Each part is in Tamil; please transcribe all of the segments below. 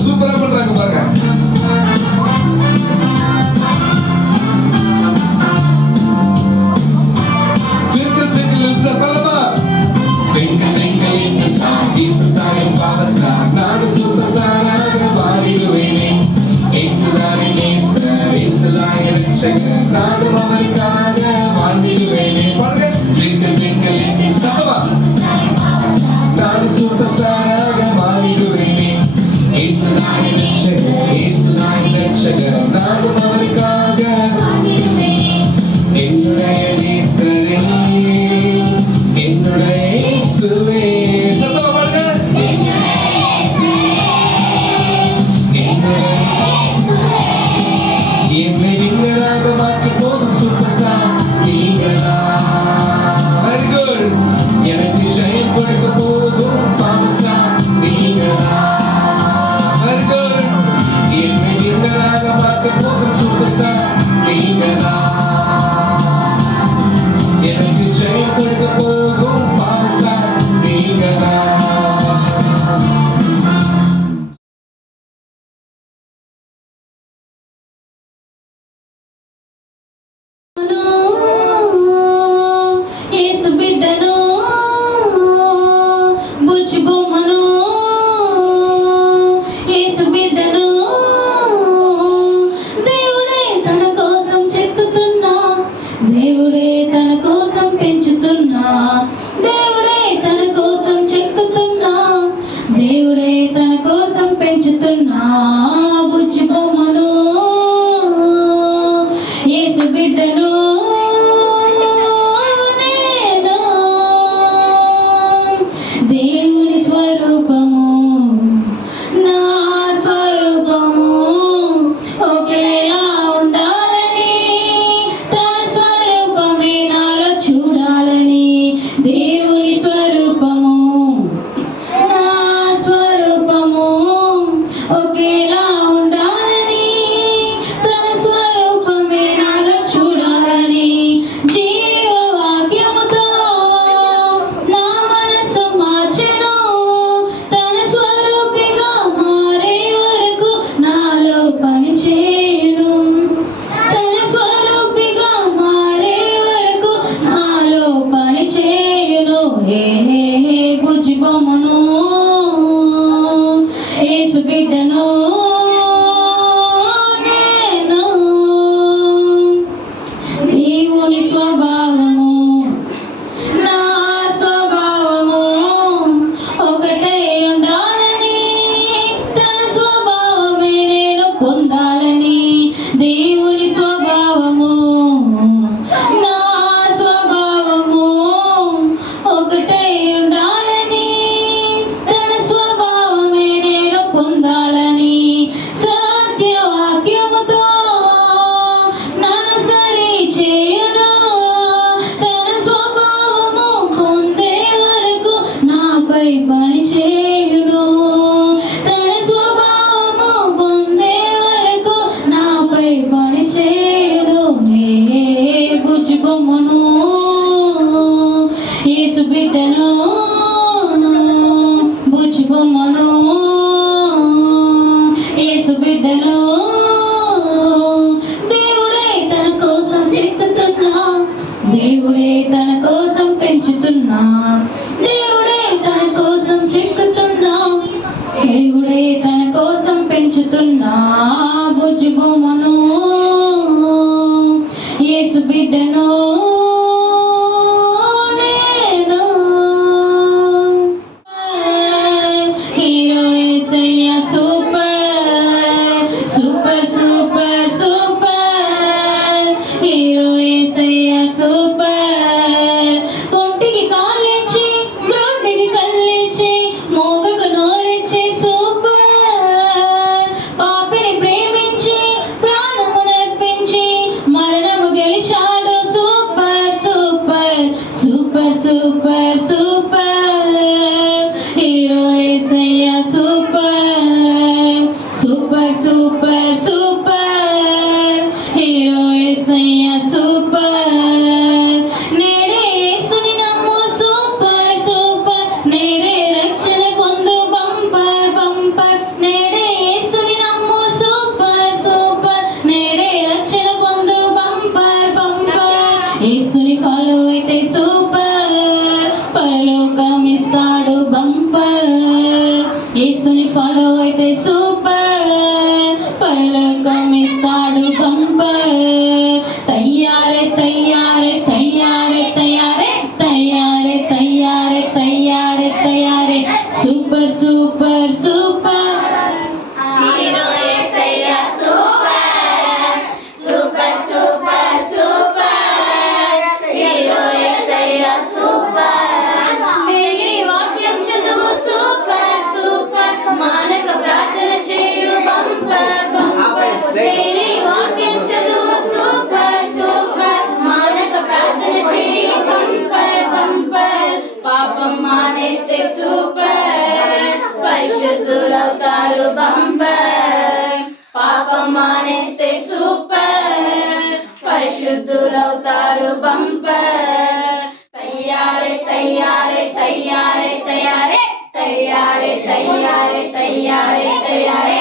சூப்பரா பண்றாங்க பாருங்க. Twinkle twinkle little star பல்லமா. Twinkle twinkle little star, Jesus தான் என் power star. நானும் சூப்பர் ஸ்டாராக மாறிடுவேனே. இயேசுதான் என் நேசர், இயேசுதான் என் ரட்சகர். நானும் அவருக்காக வாழ்ந்திடுவேனே. Twinkle twinkle little star, நானும் சூப்பர் ஸ்டாராக மாறிடுவேனே. இயேசுதான் என் ரட்சகர், இயேசுதான் என் ரட்சகர். நானும் அவருக்காக வாழ்ந்திடுவேனே. என்னுடைய நேசரே, என்னுடைய இயேசுவே. சத்தமா பாருங்க. என்னை நீங்களாக மாற்றி போகும் சூப்பர் ஸ்டார் நீங்கள்தான். Very good. எனக்கு ஜெயம் கொடுக்க போகும் பவர் ஸ்டார் நீங்கள்தான். Very good. என்னை நீங்களாக மாற்ற போகும் சூப்பர் ஸ்டார் நீங்கள்தான். எனக்கு ஜெயம் கொடுக்க போகும் பவர் ஸ்டார் நீங்கள்தான். యేసు బిడ్డను బుచ్చి బొమ్మను యేసు బిడ్డను దేవుడే తన కోసం చెక్కుతున్నా, దేవుడే తన కోసం పెంచుతున్నా, దేవుడే తన కోసం చెక్కుతున్నా, దేవుడే తన కోసం పెంచుతున్నా. బుచ్చి బొమ్మను యేసు బిడ్డను దేవుని స్వరూపము నా స్వరూపము ఒకేలా ఉండాలని, తన స్వరూపమే నాలో చూడాలని. దేవుని స్వరూపము నా స్వరూపము ఒకేలా ఉండాలని, తన స్వరూపమే నాలో చూడాలని. జీవవాక్యముతో నా మనసు మార్చెను, తన స్వరూపిగా మారే వరకు నాలో పనిచేయును. తన స్వరూపిగా మారే వరకు నాలో పనిచేయును. హే హే హే బుజ్జి బొమ్మను యేసు బిడ్డను నేను. దేవుని స్వభావము నా స్వభావము ఒకటే ఉండాలని, తన స్వభావమే నేను పొందాలని. దేవుని స్వభావము నా స్వభావము ఒకటే ఉండాలని, తన స్వభావమే నేను పొందాలని. సత్యవాక్యముతో నన్ను సరి చేయును, తన స్వభావము పొందే వరకు నాపై పని చేయును. తన స్వభావము పొందే వరకు నాపై పని చేయును. హే హే బుజ్జి బొమ్మను యేసు బిడ్డను బుజ్జి బొమ్మను యేసు బిడ్డను. దేవుడే తన కోసం చెక్కుతున్నా, దేవుడే తన కోసం పెంచుతున్నా, దేవుడే తన కోసం చెక్కుతున్నా, దేవుడే తన కోసం పెంచుతున్నా. బుజ్జి బొమ్మను యేసు బిడ్డను నేను. Hero Yesayya super super super super. Hero Yesayya super. కుంటికి కాలిచ్చి గ్రోటికి కళ్ళిచ్చి మోగకు నోరిచ్చి సూపర్. పాపిని ప్రేమించి ప్రాణమునర్పించి మరణము గెలిచాడు సూపర్. ఫాలో అయితే సూపర్, పరలోకం ఇస్తాడు బంపర్. తయ్యారే తయ్యారే తయ్యారే తయ్యారే తయ్యారే తయ్యారే తయ్యారే తయ్యారే super super super. Hero Yesayya super, super super super. Hero Yesayya super. Daily వాక్యం చదువు సూపర్ సూపర్, మానక ప్రార్థన చేయు బంపర్ బంపర్. డైలీ వాక్యం చదువు సూపర్ సూపర్, మానక ప్రార్థన చేయు బంపర్ బంపర్. పాపం మానేస్తే సూపర్, పరిశుద్ధులవుతారు బంపర్. పాపం మానేస్తే సూపర్, పరిశుద్ధులవుతారు బంపర్. తయ్యారే తయ్యారే తయ్యారే తయ్యారే తయ్యారే తయ్యారే తయ్యారే తయ్యారే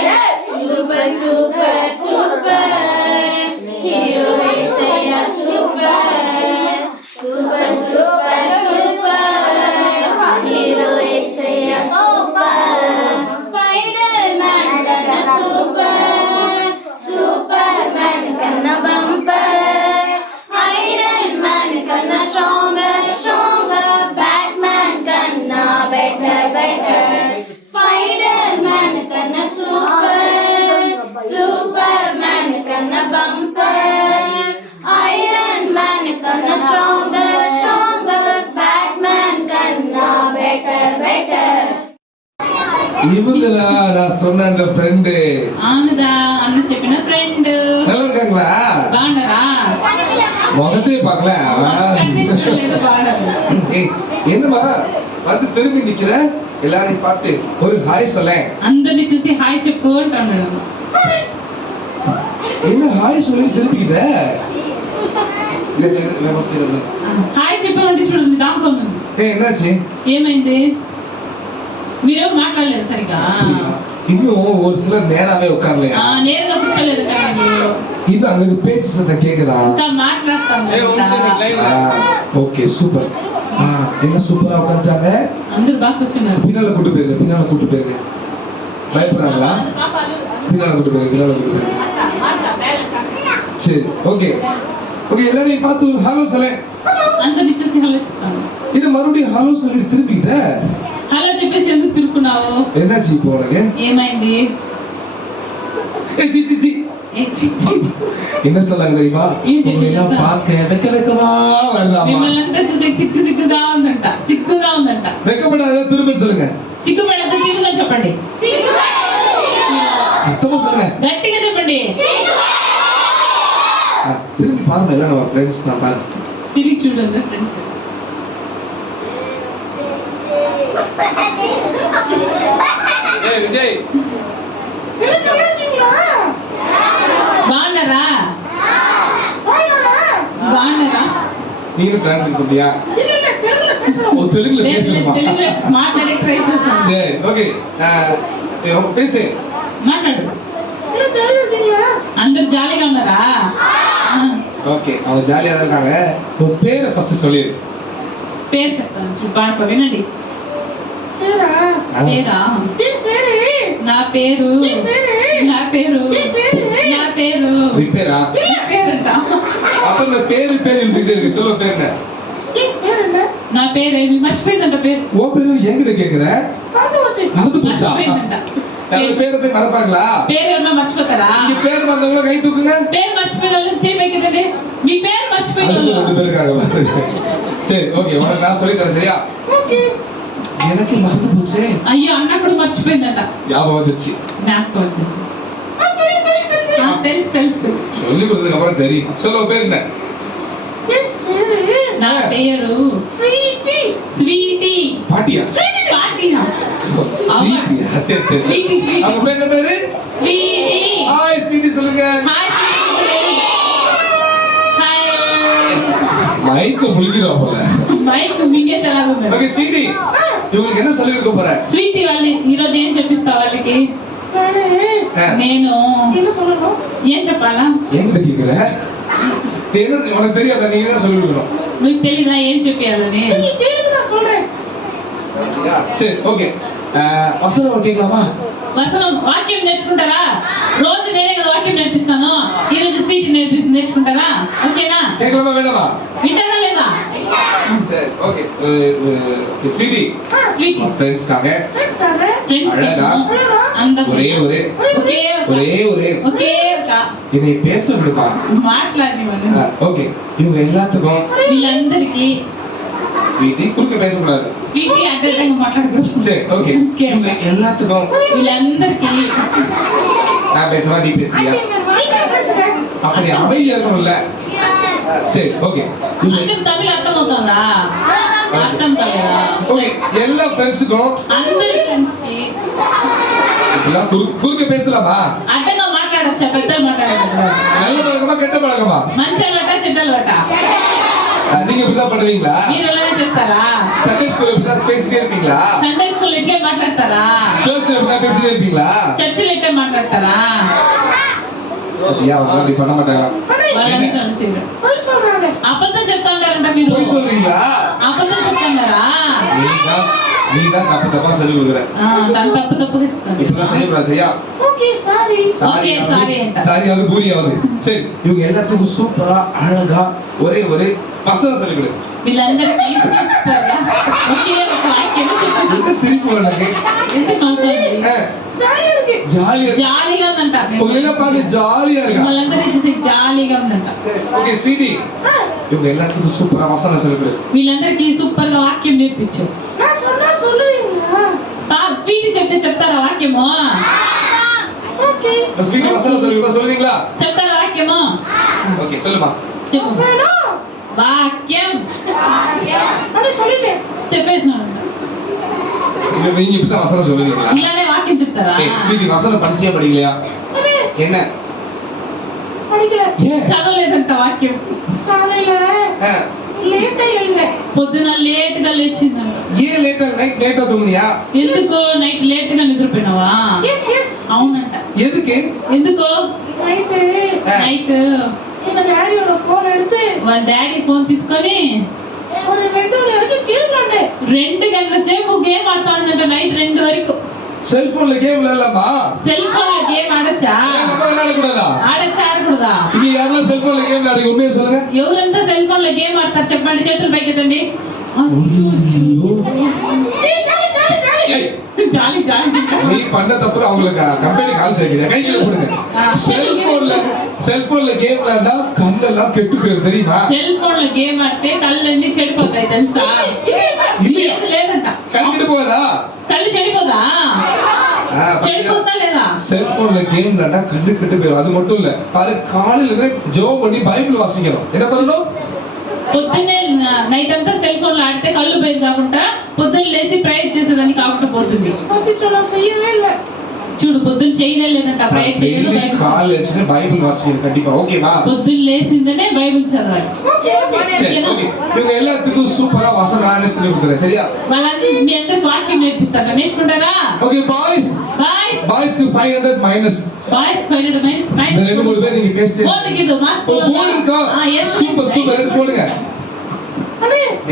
super super super. Hero Yesayya super, super super super. Hero Yesayya super. Spider Man కన్నా సూపర్, సూపర్ మ్యాన్ కన్నా బంపర్. ఐరన్ మ్యాన్ కన్నా స్ట్రాంగర్ స్ట్రాంగర్, బ్యాట్ మ్యాన్ కన్నా బెటర్ బెటర్. స్పైడర్ మ్యాన్ కన్నా సూపర్, సూపర్ మ్యాన్ కన్నా బంపర్. ఐరన్ మ్యాన్ కన్నా స్ట్రాంగర్ స్ట్రాంగర్, బ్యాట్ మ్యాన్ కన్నా బెటర్ బెటర్. இவங்களா நான் சொன்ன அந்த ஃப்ரெண்டு ஆனதா அண்ணன் చెప్పిన ఫ్రెండ్ நல்லா இருக்காங்களா? బాగున్నారా? முகத்தையே பார்க்கல. చూడలేదు బాగున్నారు. ஏய், என்னம்மா வந்து திரும்பி நிக்கிற? எல்லாரையும் பார்த்து ஒரு ஹாய் சொல்ல. అందరిని చూసి హాయ్ చెప్పు అంటున్నాడు. என்ன ஹாய் சொல்லி திரும்பிக்கிட்ட? హాయ్ చెప్పాలంటే చూడండి దాంకొంది. ஏய், என்னாச்சு? ఏమైంది? మీరేమో మాట్లాడలేదు సరిగా. இன்னும் ஒரு சிலர் நேராவே உட்காரலையா? నేరుగా కూర్చోలేదు కదా మీరు. இன்னும் அங்க பேச்சு சத்தம் கேக்குதா? ఇంకా మాట్లాడతాం. Okay super. எல்லாம் சூப்பரா உட்காந்துட்டாங்க. అందరూ బాగా కూర్చున్నారు. பின்னால கூட்டு போயிருங்க, பின்னால கூட்டு போயிருங்க. பயப்படுறாங்களா? பின்னால கூட்டு போயிருங்க, பின்னால கூட்டு போயிருங்க. சரி, ஓகே ஓகே. எல்லாரையும் பார்த்து ஒரு ஹலோ சொல்ல. అందరిని చూసి హలో చెప్తాను. இது மறுபடியும் ஹலோ சொல்லிட்டு திருப்பிக்கிட்ட. హలో చెప్పేసి ఎందుకు తిరుక్కున్నావు? என்னாச்சு இப்போ உனக்கு? ఏమైంది? ஏய், சி, சி, சி. ఏ చి, చి, చి. என்ன சொன்னாங்க தெரியுமா? ஏன் சொல்லி உங்களை எல்லாம் தெரியுமா? பார்க்க வெக்க வெக்கமா வருதாமா? మిమ్మల్ని అంతా చూసి సిగ్గు సిగ్గుగా ఉందంట, సిగ్గుగా ఉందంట. வெக்கப்படாத, திரும்ப சொல்லுங்க. సిగ్గుపడద్దు, తిరుగుగా చెప్పండి. சத்தமா சொல்லுங்க. గట్టిగా చెప్పండి. திரும்பி பாருங்க, எல்லாம் நம்ம ஃப்ரெண்ட்ஸ் தான் பாருங்க. తిరిగి చూడండి ఫ్రెండ్స్. விஜய் బాగున్నారా? బాగున్నారా? நீங்க டிரான்ஸ்லேட் பண்ணியா? ஓ, தெலுங்குல பேசணுமா? తెలుగులో మాట్లాడే ట్రై చేస్తాను. சரி, ஓகே. பேசு. మాట్లాడు. అందరు జాలీగా ఉన్నారా? ஓகே, அவங்க ஜாலியா தான் இருக்காங்க. உன் பேரை ஃபர்ஸ்ட் சொல்லிடு. పేరు చెప్తాను, పాడుకో వినండి. పేరా? నా పేరు, నా పేరు, నా పేరు ரிப்பேரா? పేరంట. அப்ப இந்த பேரு எழுதிட்டே இருக்கு. சொல்ல பேர் என்ன? నా పేరేమి మర్చిపోయిందంట. పేరు உன் பேரு என்கிட்ட கேக்குற? மறந்து போச்சா? మర్చిపోయిందంట. அந்த பேரை போய் மறப்பாங்களா? పేరు ఏమన్నా మర్చిపోతారా? இங்க பேர் வந்தவங்கள கை தூக்குங்க. పేరు మర్చిపోయిన వాళ్ళని చేయబెక్కదండి. మీ పేరు మర్చిపోయిన அது వాళ్ళు. 2 பேர் இருக்காங்க. சரி, ஓகே. உனக்கு நான் சொல்லி தரேன், சரியா? எனக்கு மறந்து போச்சே. అయ్యో అన్న కూడా మర్చిపోయిందంట. ஞாபகம் வந்துச்சு. జ్ఞాపకం వచ్చేసి. తెలుసు తెలుసు. சொல்லி கொடுத்ததுக்கு அப்புறம் தெரியும். சொல்ல உன் பேர் என்ன? నా పేరు స్వీటీ. స్వీటీ பாட்டியா? పాటినా? ஸ்வீட்டியா? சரி சரி சரி. ஸ்வீட்டி, ஸ்வீட்டி. அவங்க பேர் என்ன பேரு? స్వీటీ. ஹாய் ஸ்வீட்டி சொல்லுங்க. Hi hi. மைக்க முழுங்கிடும் போல. మైక్ మింగేసేలా ఉంది. ஓகே ஸ்வீட்டி, இவங்களுக்கு என்ன சொல்லி கொடுக்க போற? స్వీటీ వాళ్ళు ఈరోజు ఏం చెప్పిస్తా వాళ్ళకి? నేను ఏం చెప్పాలా? என்கிட்ட கேக்குற? நீ என்ன உனக்கு தெரியாத, நீங்க தான் சொல்லி கொடுக்கணும். మీకు తెలీదా ఏం చెప్పాలని? சரி, ஓகே. வசனம் கேட்கலாமா? వాక్యం నేర్చుకుంటారా? రోజు నేనే కదా వాక్యం నేర్పిస్తాను. ఈ రోజు స్వీట్ నేర్చుకుంటారా? ఓకేనా? கேட்கலாமா வேண்டாமா? వింటారా లేదా? சரி ஓகே. ஸ்வீட்டி స్వీట్ ஃப்ரெண்ட்ஸ்க்காக அழகா అందరూ ஒரே ஒரே ఒకే ஒரே ஒரே ఒకే என்னை பேச விடுப்பா. మాట్లాడి వాళ్ళు ஓகே. இவங்க எல்லாத்துக்கும் వీళ్ళందరికీ ஸ்வீட்டி குறுக்க பேசக்கூடாது. స్వీటీ అడ్డంగా మాట్లాడకూడదు. சரி ஓகே. Okay. இவங்க எல்லாத்துக்கும் వీళ్ళందరికీ நான் பேசவா நீ பேசுறியா? அப்படி அமைதியா இருக்கணும்ல. சரி ஓகே. అందరికి తమిళ అర్థమవుతుందా? అర్థం కాలేదా? ஓகே. எல்லா ஃப்ரெண்ட்ஸுக்கும் అందరి ఫ్రెండ్స్కి இப்பெல்லாம் குறுக்க பேசலாமா? అడ్డంగా మాట్లాడొచ్చా? పెద్దలు మాట్లాడకూడదు. நல்ல பழக்கமா கெட்ட பழக்கமா? మంచి అలవాట చెడ్డ అలవాట? நீங்க இப்படிதான் பண்ணுவீங்களா? మీరు ఎలానే చేస్తారా? சண்டே ஸ்கூல்ல இப்படிதான் பேசிட்டே இருப்பீங்களா? సండే స్కూల్ ఇట్లే మాట్లాడతారా? சர்ச்ல இப்படிதான் பேசிட்டே இருப்பீங்களா? చర్చిలో ఇట్లే మాట్లాడతారా? ஐயா அவங்க அப்படி பண்ண மாட்டாங்க. వాళ్ళని చేయరు. అబద్ధం చెప్తా ఉంటారంట మీరు. போய் சொல்றீங்களா? అబద్ధం చెప్తున్నారా? நீதான் தப்பு தப்பா சொல்லி கொடுக்குற. తను తప్పుగా చెప్తాను. இப்படிதான் செய்யக்கூடாது சரியா? ఓకే సారీ అంట. சாரி அது பூரி ஆகுது. சரி இவங்க எல்லாத்துக்கும் சூப்பரா அழகா ஒரே ஒரு வசனம் சொல்லி கொடு. వీళ్ళందరికీ సూపర్గా ఒకే ఒక వాక్యం చెప్పేసి என்ன சிரிப்பு உனக்கு? ఎందుకు నవ్వుతుంది? ஜாலியா జాలీగా ఉందంట. உங்களை எல்லாம் பார்க்க ஜாலியா இருக்கா? వాళ్ళందరినీ చూసి జాలీగా ఉందంట. ஓகே ஸ்வீட்டி இவங்க எல்லாத்துக்கும் சூப்பரா வசனம் சொல்லி கொடு. వీళ్ళందరికీ సూపర్ గా వాక్యం నేర్పించు. స్వీట్ చెప్తారా వాక్యము? ஸ்வீட்டி வசனம் சொல்லி கொடு. சொல்றீங்களா? చెప్తారా వాక్యము? ஓகே சொல்லுமா. చెప్పు. వాక్యం చెప్పేసినాను. நீங்க இப்பதான் வசனம் சொல்லுவீங்களா? ఇలానే వాక్యం చెప్తారా? ஸ்வீட்டி வசனம் படிச்சியா படிக்கலையா? என்ன ஏன்? చదవలేదంట వాక్యం. ஆ. పొద్దున లేట్ గా లేచిందంట. ஏன் லேட்டா தூங்குனியா? ఎందుకు నైట్ లేట్ గా నిద్రపోయినావా? అవునంట. எதுக்கு? ఎందుకు నైట్ వాళ్ళ డాడీ ఫోన్ తీసుకొని 2 గంటల సేపు గేమ్ ఆడుతా ఉందంట. నైట్ 2 వరకు செல்போன்ல கேம் விளையாடலாமா? సెల్ ఫోన్ లో గేమ్ ఆడచ్చా? விளையாடக்கூடாதா? ఆడచ్చా ఆడకూడదా? இங்க யாரெல்லாம் செல்போன்ல கேம் விளையாடுங்க உண்மையை சொல்லுங்க. ఎవరంతా సెల్ ఫోన్ లో గేమ్ ఆడతారు చెప్పండి, చేతులు పైకెత్తండి. ஏய், జాలి జాలి நீ பண்ண தப்பு அவங்களுக்கு கம்பெனி கால் செய்கிறேன் கையில கொடுங்க. செல்போன்ல கேம் விளையாண்டா கண்ணெல்லாம் கெட்டு போயிரும் தெரியுமா? సెల్ ఫోన్ లో గేమ్ ఆడితే కళ్ళన్నీ చెడిపోతాయి తెలుసా? இல்லையா? లేదంట. கண் கெட்டு போதா? కళ్ళు చెడిపోదా? చెడిపోతా లేదా? செல்போன்ல கேம் விளையாண்டா கண்ணு கெட்டு போயிரும். அது மட்டும் இல்ல பாரு காலையில ஜெபம் பண்ணி பைபிள் வாசிக்கணும். என்ன பண்ணணும்? పొద్దున్నే నైట్ అంతా సెల్ ఫోన్ లో ఆడితే కళ్ళు పోయింది కాకుండా పొద్దున్న లేచి ప్రేయర్ చేసేదాన్ని కాకుండా పోతుంది. చూడు పొద్దున్న చేయలేదంట. ప్రేయర్ చేయలేదు. బైబిల్ காலையில வச்சுட்டு பைபிள் வாசிக்கணும் கண்டிப்பா. ஓகேவா? పొద్దున్న లేసిందనే బైబిల్ చదవాలి. சரி ஓகே. இவங்க எல்லாத்துக்கும் சூப்பரா வசனம் நான் சொல்லி கொடுக்குறேன் சரியா? వాళ్ళందరూ మీ అందరికి వాక్యం నేర్పిస్తారా? నేర్చుకుంటారా? ஓகே பாய்ஸ் பாய்ஸ்க்கு 500 மைனஸ். బాయ్స్ 500 మైనస్ இந்த ரெண்டு மூணு பேர் நீங்க பேசிட்டே போடுங்க. இது மார்க்ஸ் போடுங்க. சூப்பர் சூப்பர் எடுத்து போடுங்க.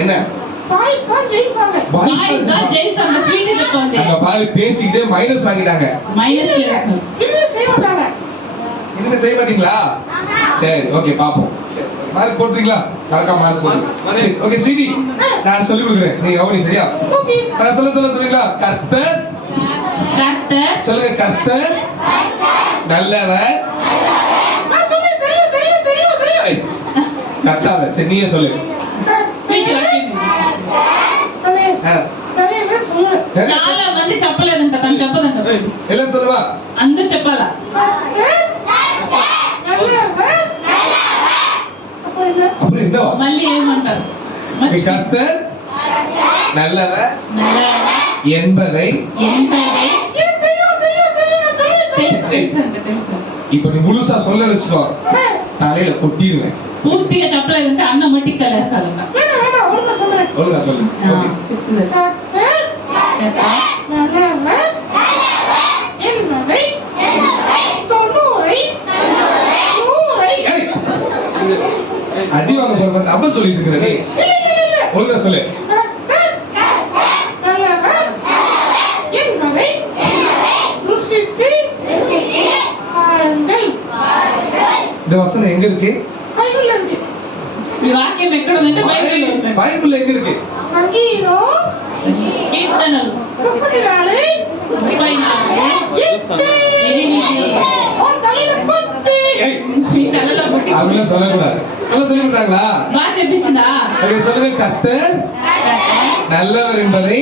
என்ன బాయ్స్ தான் జైస్తాங்க. స్వీట్ చెప్పండి. அங்க பாரு பேசிக்கிட்டே மைனஸ் வாங்கிட்டாங்க. மைனஸ் చేస్తున్నారు. இனிமே செய்ய மாட்டீங்களா? சரி ஓகே பாப்போம். மார்க் போடுறீங்களா? கரெக்டா மார்க் போடுங்க. சரி ஓகே ஸ்வீட்டி நான் சொல்லி கொடுக்குறேன் நீங்க கவனி சரியா? ஓகே நான் சொல்றீங்களா? கர்த்தர் சொல்லுங்க. கர்த்தர் நல்லவர். கர்த்தாத சரி நீயே சொல்லு. స్వీట్ వాక్యం చాలా మంది చెప్పలేదంట. తను చెప్పదంట. எல்லாம் சொல்லுவா. అందరూ చెప్పాలా? அப்புறம் என்ன? మళ్ళీ ఏమంటారు? கர்த்தர் நல்லவர் என்பதை இப்ப நீ முழுசா சொல்ல வச்சுக்கோ தலையில கொட்டிடுவேன். పూర్తిగా చెప్పలేదంటే అన్న మట్టికి కలిసేస్తాడంట. ஒழுங்கா சொல்லு. ஓகே அடி வாங்க போற மாதிரி அப்ப சொல்லிட்டு இருக்கிற நீ ஒழுங்கா சொல்லு. ருசி இந்த வசனம் எங்க இருக்கு? బైబిల్లో ఉంది. ఈ వాక్యం ఎక్కడ ఉందంటే బైబిల్లో ఉంది. பைபிள்ல எங்க இருக்கு? సంగీతం కీర్తనలు 34 8 உன் தலையில கொட்டி. ஏய், మీ తలలో పుట్టి அப்படிலாம் சொல்லக்கூடாது. நல்லா சொல்லி கொடுத்தாங்களா? బాగా చెప్పించిందా? ஓகே, சொல்லுங்க. கர்த்தர் நல்லவர் என்பதை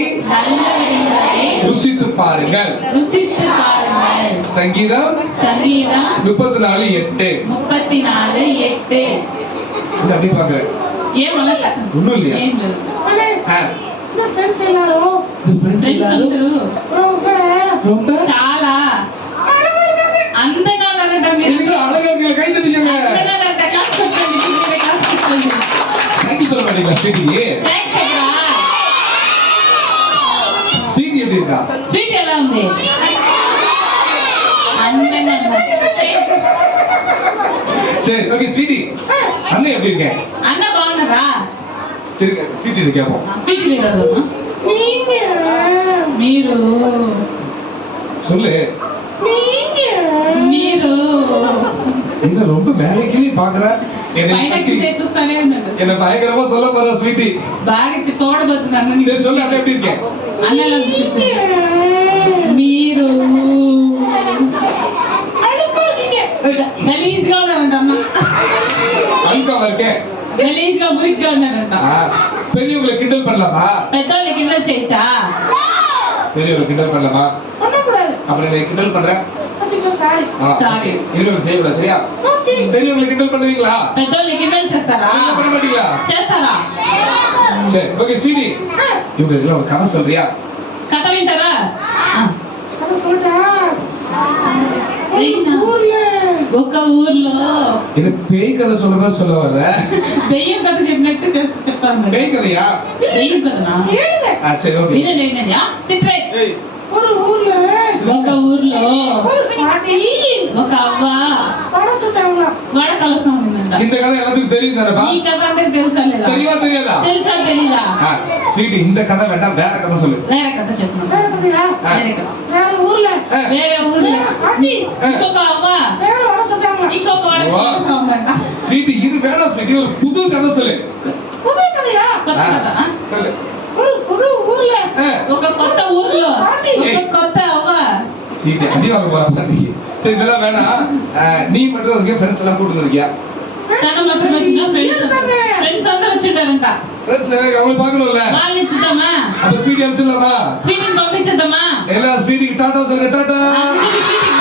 ருசித்து பாருங்கள். ருசித்து பாருங்கள். சங்கீதம் சங்கீதம் 34:8. 34:8. என்ன அப்படி பாக்குறேன்? ఏం అలా ஒண்ணும் இல்லையா? ఏం లేదు. అరే ஆ, నా ఫ్రెండ్స్ எல்லாரும் இந்த friends ఫ్రెండ్స్ எல்லாரும் అందరూ ரொம்ப ரொம்ப చాలా అందంగా ఉన్నారంట. మీరు இதுக்கு அழகா இருக்கீங்க, கை தட்டிக்கங்க. అందంగా ఉన్నారంట. క్లాస్ కొట్టండి. మీరు క్లాస్ కొట్టండి. தேங்க்யூ சொல்ல மாட்டீங்களா ஸ்வீட்டிக்கு? థాంక్స్ అబ్బా. ஸ்வீட்டி எப்படி இருக்கா? స్వీట్ ఎలా ఉంది? అందంగా ఉంది. சரி, ஓகே. ஸ்வீட்டி அண்ணன் எப்படி இருக்கேன்? అన్న బాగున్నారా? சரி, ஸ்வீட்டி கேட்போம். స్వీట్ తినడమ్మా. நீங்க మీరు சொல்லு. நீங்க మీరు என்ன ரொம்ப வேலைக்கு பாக்குற? పైనకి చూస్తానే ఉన్నాడు. என்ன பயங்கரமா சொல்ல போற ஸ்வீட்டி. బాగా తోడబోతుంది అన్నని. சரி சொல்லு, அண்ணன் எப்படி இருக்கேன்? అన్నలా చెప్పు. మీరు அழுக்காதீங்க. గలీజ్గా ఉన్నారంట అన్న. அழுக்காவா இருக்கேன்? గలీజ్గా మురిగ్గా ఉన్నారంట. ஆ, பெரியவங்களை கிண்டல் பண்ணலாமா? పెద్దోళ్ళకి ఇన్వెస్ట్ చేయొచ్చా? பெரியவங்களை கிண்டல் பண்ணலாமா? பண்ணக்கூடாது. அப்படி நான் கிண்டல் பண்றேன். அச்சோ சாரி. Sorry. இருவரும் செய்யக்கூடாது, சரியா? ஓகே. பெரியவங்களை கிண்டல் பண்ணுவீங்களா? పెద్దోళ్ళకి ఇన్వెస్ట్ చేస్తారా? கிண்டல் பண்ண மாட்டீங்களா? చేస్తారా? சரி, ஓகே. ஸ்வீட்டி இவங்க எல்லாம் ஒரு கதை சொல்றியா? కథ వింటారా? అలా சொல்றா. అయినా ஊர்ல ఒక ఊర్లో எனக்கு பேய் கதை சொல்ற மாதிரி சொல்ல வர்ற? దెయ్యం కథ చెప్పినట్టు చెప్తాను. பேய் கதையா? దెయ్యం కథనా? கேளுங்க. சரி, ஓகே. వినండి వినండి. సిట్రే. ஒரு ஊர்ல ఒక ఊర్లో ஒரு பாட்டி ఒక అవ్వ பட சுட்டாங்களா. వడ కలసం ఉందంట. இந்த கதை எல்லாத்துக்கும் தெரியும் தானேப்பா? ఈ కథ అంటే తెలుసా లేదా? தெரியுமா தெரியாதா? తెలుసా తెలీదా? ஸ்வீட்டி இந்த கதை வேண்டாம், வேற கதை சொல்லு. వేరే కథ చెప్పను. வேற பாத்தியா? వేరే కథ. வேற ஊர்ல వేరే ఊర్లో பாட்டி ఇంకొక అవ్వ வேற பட சுட்டாங்களா. ఇంకొక వడ కలసం ఉందంట. ஸ்வீட்டி இது வேணாம் ஸ்வீட்டி, ஒரு புது கதை சொல்லு. புது கதையா? కొత్త కథ. சொல்லு. ஒரு புது ஊர்ல ఒక కొత్త ఊర్లో ఒక కొత్త అవ్వ. ஸ்வீட்டி அடி வாங்க போற பாட்டிக்கு. சரி, இதெல்லாம் வேணாம். நீ மட்டும் இருக்கியா, ஃப்ரெண்ட்ஸ் எல்லாம் கூட்டு இருக்கியா? తన మాత్రం వచ్చిన ఫ్రెండ్స్ అందరూ వచ్చింటారంట. ஃப்ரெண்ட்ஸ் அவங்களை பார்க்கணும்ல. వాళ్ళని ఇచ్చుద్దామా? அப்ப ஸ்வீட்டி அனுப்பிச்சிடலாமா? స్వీట్ని పంపించేద్దామా? எல்லாம் ஸ்வீட்டிக்கு டாடா சொல்லுங்க. டாடா. అందరూ స్వీట్కి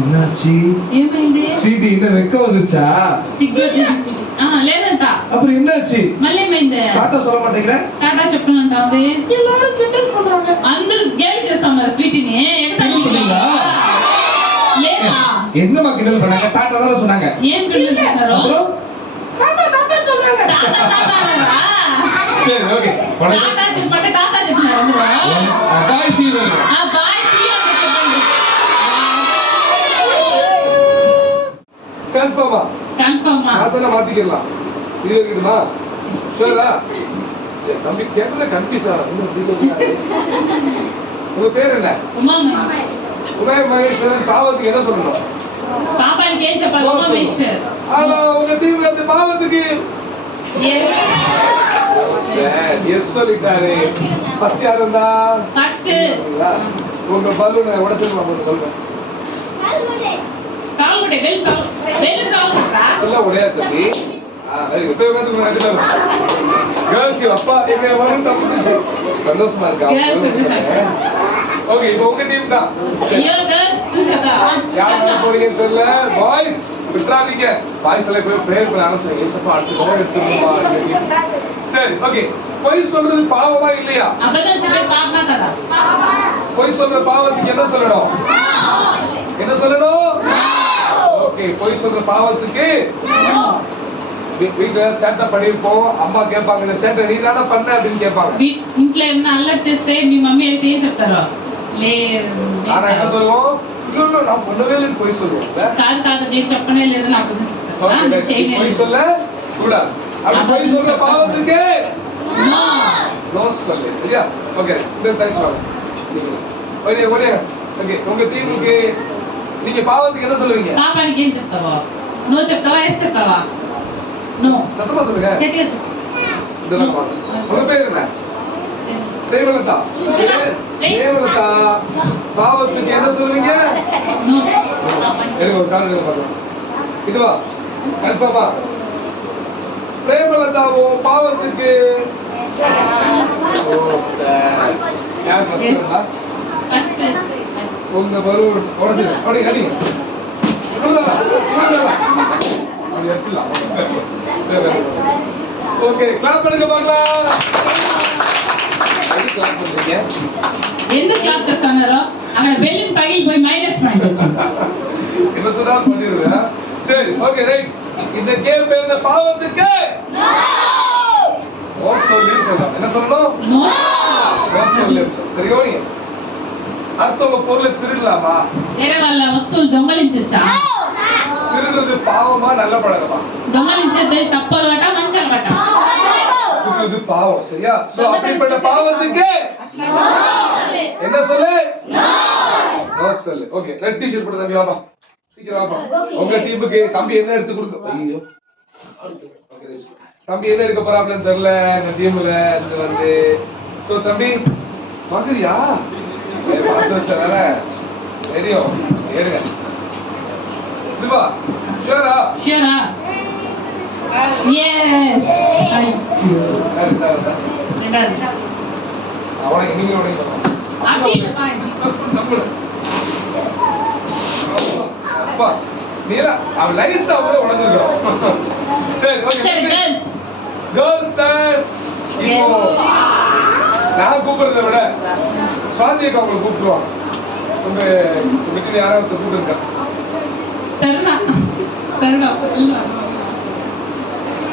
என்னாச்சு? ఏమైంది? ஸ்வீட்டி என்ன வெக்க வந்துச்சா? సిగ్గు వచ్చేసి స్వీట్. లేదంట. அப்புறம் என்னாச்சு? మళ్ళీ ఏమైంది? டாடா சொல்ல மாட்டேங்கிற? టాటా చెప్పమంటా ఉంది. எல்லாரும் கிண்டல் பண்றாங்க. అందరూ గేలి చేస్తాం మరి స్వీట్ని. கிண்டலா? లేదా? என்னமா கிண்டல் பண்ணாங்க? டாடா தான சொன்னாங்க. ఏం పిల్లలు చేస్తారు? அப்புறம் தாத்தா தாத்தா சொல்றாங்க. తాత తాత అన్నారా? சரி, ஓகே. உனக்கு తాత చెప్పంటే తాత చెప్పినారు అందరూ. பாய் சீ ఆ బాయ్ సీ అంటే చెప్పండి. கன்ஃபார்மா? కన్ఫర్మా? அதெல்ல மாத்திக்கலாம். இது இருக்குமா? ஷூரா? சரி, தம்பி கேட்டல கன்ஃபியூஸ் ஆற. உங்க பேர் என்ன? ఉమా మహేష్. உதய மகேஸ்வரன். பாவத்துக்கு என்ன சொல்லணும்? పాపానికి ఏం చెప్పాలి? ఉమా మహేశ్వర్. ஆனா உங்க டீம்ல இந்த பாவத்துக்கு எஸ் சொல்லிட்டாரு. ஃபர்ஸ்ட் யார் இருந்தா? ఫస్ట్ உங்க பலூனை உடைச்சிடலாம். போட்டு பலூனை కాలుగుడే వెళ్ళు కాలుగుడ్రా. எல்லாம் உடையாது தம்பி. Very good. போய் வந்து கேர்ள்ஸ் அப்பா எங்க வரும் தப்பிச்சு சந்தோஷமா இருக்கா? ஓகே, இப்போ உங்க டீம் தான். అయ్యో గర్ల్స్ చూసారా? யார் போறீங்கன்னு தெரியல. பாய்ஸ் விட்டுறாதீங்க. பாய்ஸ் எல்லாம் போய் ப்ரேயர் பண்ண ஆரம்பிச்சாங்க. ஏசப்பா அடுத்த கோல் எடுத்துருமா. சரி, ஓகே. பொய் சொல்றது பாவமா இல்லையா? అబద్ధం చెప్పే పాపమా కదా? பொய் சொல்ற பாவத்துக்கு என்ன சொல்லணும்? என்ன சொல்லணும்? ஓகே, பொய் சொல்ற பாவத்துக்கு வீட்டுல சேட்டை பண்ணிருப்போம். அம்மா கேட்பாங்க, இந்த சேட்டை நீ தானே பண்ண அப்படின்னு கேட்பாங்க. ఇంట్లో ఏమన్నా అల్లరి చేస్తే మీ మమ్మీ అయితే ఏం చెప్తారు? లేదు ஆனா என்ன சொல்லுவோம்? இல்ல நான் பண்ணவே இல்லைன்னு பொய் சொல்லுவோம். కాదు కాదు నేను చెప్పనే లేదు నాకు గురించి చెప్తారా? ஓகே, నేను చేయలేదు. பொய் சொல்ல கூடாது. அப்படி பொய் சொல்ற பாவத்துக்கு No. நோ சொல்லு, சரியா? ஓகே, இந்த தேங்க்ஸ் வாங்க. Okay, okay. ஓகே, உங்க டீமுக்கு நீங்க பாவத்துக்கு என்ன சொல்லுவீங்க? పాపానికి ఏం చెప్తావా? నో చెప్తావా? ఎస్ చెప్తావా? నో. சத்தமா சொல்லுங்க. గట్టిగా చెప్పు. இதெல்லாம் பாருங்க. உங்க பேர் என்ன? பிரேமலதா. பிரேமலதா. பாவத்துக்கு என்ன சொல்லுவீங்க? నో. எனக்கு ஒரு காரணம் என்ன பாருங்க. இதுவா? கன்ஃபார்மா? பிரேமலதாவோ பாவத்துக்கு ஓ சார். யார் ஃபர்ஸ்ட்? ఫస్ట్ உங்க பரு உடச்சு அடி அடி ஓகே கிளாப் பண்ணுங்க பார்க்கலாம். கிளாப் பண்றீங்க ఎందుకు క్లాస్ చేస్తున్నారు? అక్కడ బెలూన్ పగిలిపోయి మైనస్ పాయింట్ వచ్చింది. என்ன சொன்னா பண்ணிடுறேன். சரி ஓகே ரைட். இந்த கேம் பேர் பாவத்துக்கு ஓ சொல்லி சொல்லலாம். என்ன சொல்லணும்? నో. ஓ சொல்லி சரி ஓடி. அடுத்தவங்க பொருளை திருடலாமா? వేరే వాళ్ళ వస్తువులు దొంగలించొచ్చా? திருடுறது பாவமா நல்ல பழக்கமா? దొంగలించేది తప్పు అలవాట మంచి అలవాట? திருடுறது பாவம் சரியா? சோ அப்படிப்பட்ட பாவத்துக்கு என்ன சொல்லு? நோ சொல்லு. ஓகே ரெட் டி-ஷர்ட் போட்டு தம்பி வாமா. சீக்கிரம் வாமா. உங்க டீமுக்கு தம்பி என்ன எடுத்து கொடுத்து ஐயோ தம்பி என்ன எடுக்க போறாப்லன்னு தெரியல இந்த டீம்ல இது வந்து சோ தம்பி மகரியா பாத்தோஸ்டல தெரியும் ஏறுங்க இதுவா ஷூரா ஷூரா எஸ் அவனை நீங்க உடைங்க அப்படி பாயிண்ட் நம்பு அப்பா நீலா அவ லைஃப் தான் அவளே உடைஞ்சிருக்கோம் சரி ஓகே கேர்ள்ஸ் டைம் இப்போ நான் கூப்பிடுறத விட சுவாதி அக்கா உங்களை கூப்பிடுவாங்க. உங்க வீட்டுல யாராவது கூப்பிட்டுருக்கா? தருணா தருணா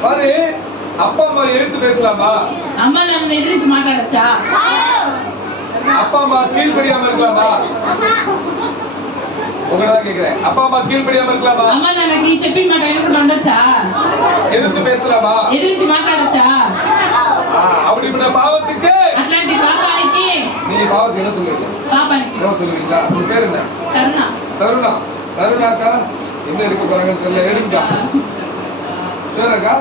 பாரு அப்பா அம்மா எடுத்து பேசலாமா? அம்மா நம்ம எதிர்த்து மாட்டாடச்சா? அப்பா அம்மா கீழ்படியாம இருக்கலாமா? உங்களதான் கேக்குறேன். அப்பா அம்மா கீழ்படியாம இருக்கலாமா? అమ్మ నాన్నకి చెప్పిన మాట వినకుండా ఉండొచ్చా? எதிர்த்து பேசலாமா? ఎదిరించి మాట్లాడొచ్చా? அப்படிப்பட்ட பாவத்துக்கு అట్లాంటి పాపానికి நீங்க பாவத்துக்கு என்ன சொல்லுவீங்க? పాపానికి என்ன சொல்லுவீங்களா? உங்க பேர் என்ன? కరుణ. தருணா. தருணாக்கா என்ன எடுக்க போறாங்கன்னு தெரியல. எடுங்கக்கா. சரிக்கா?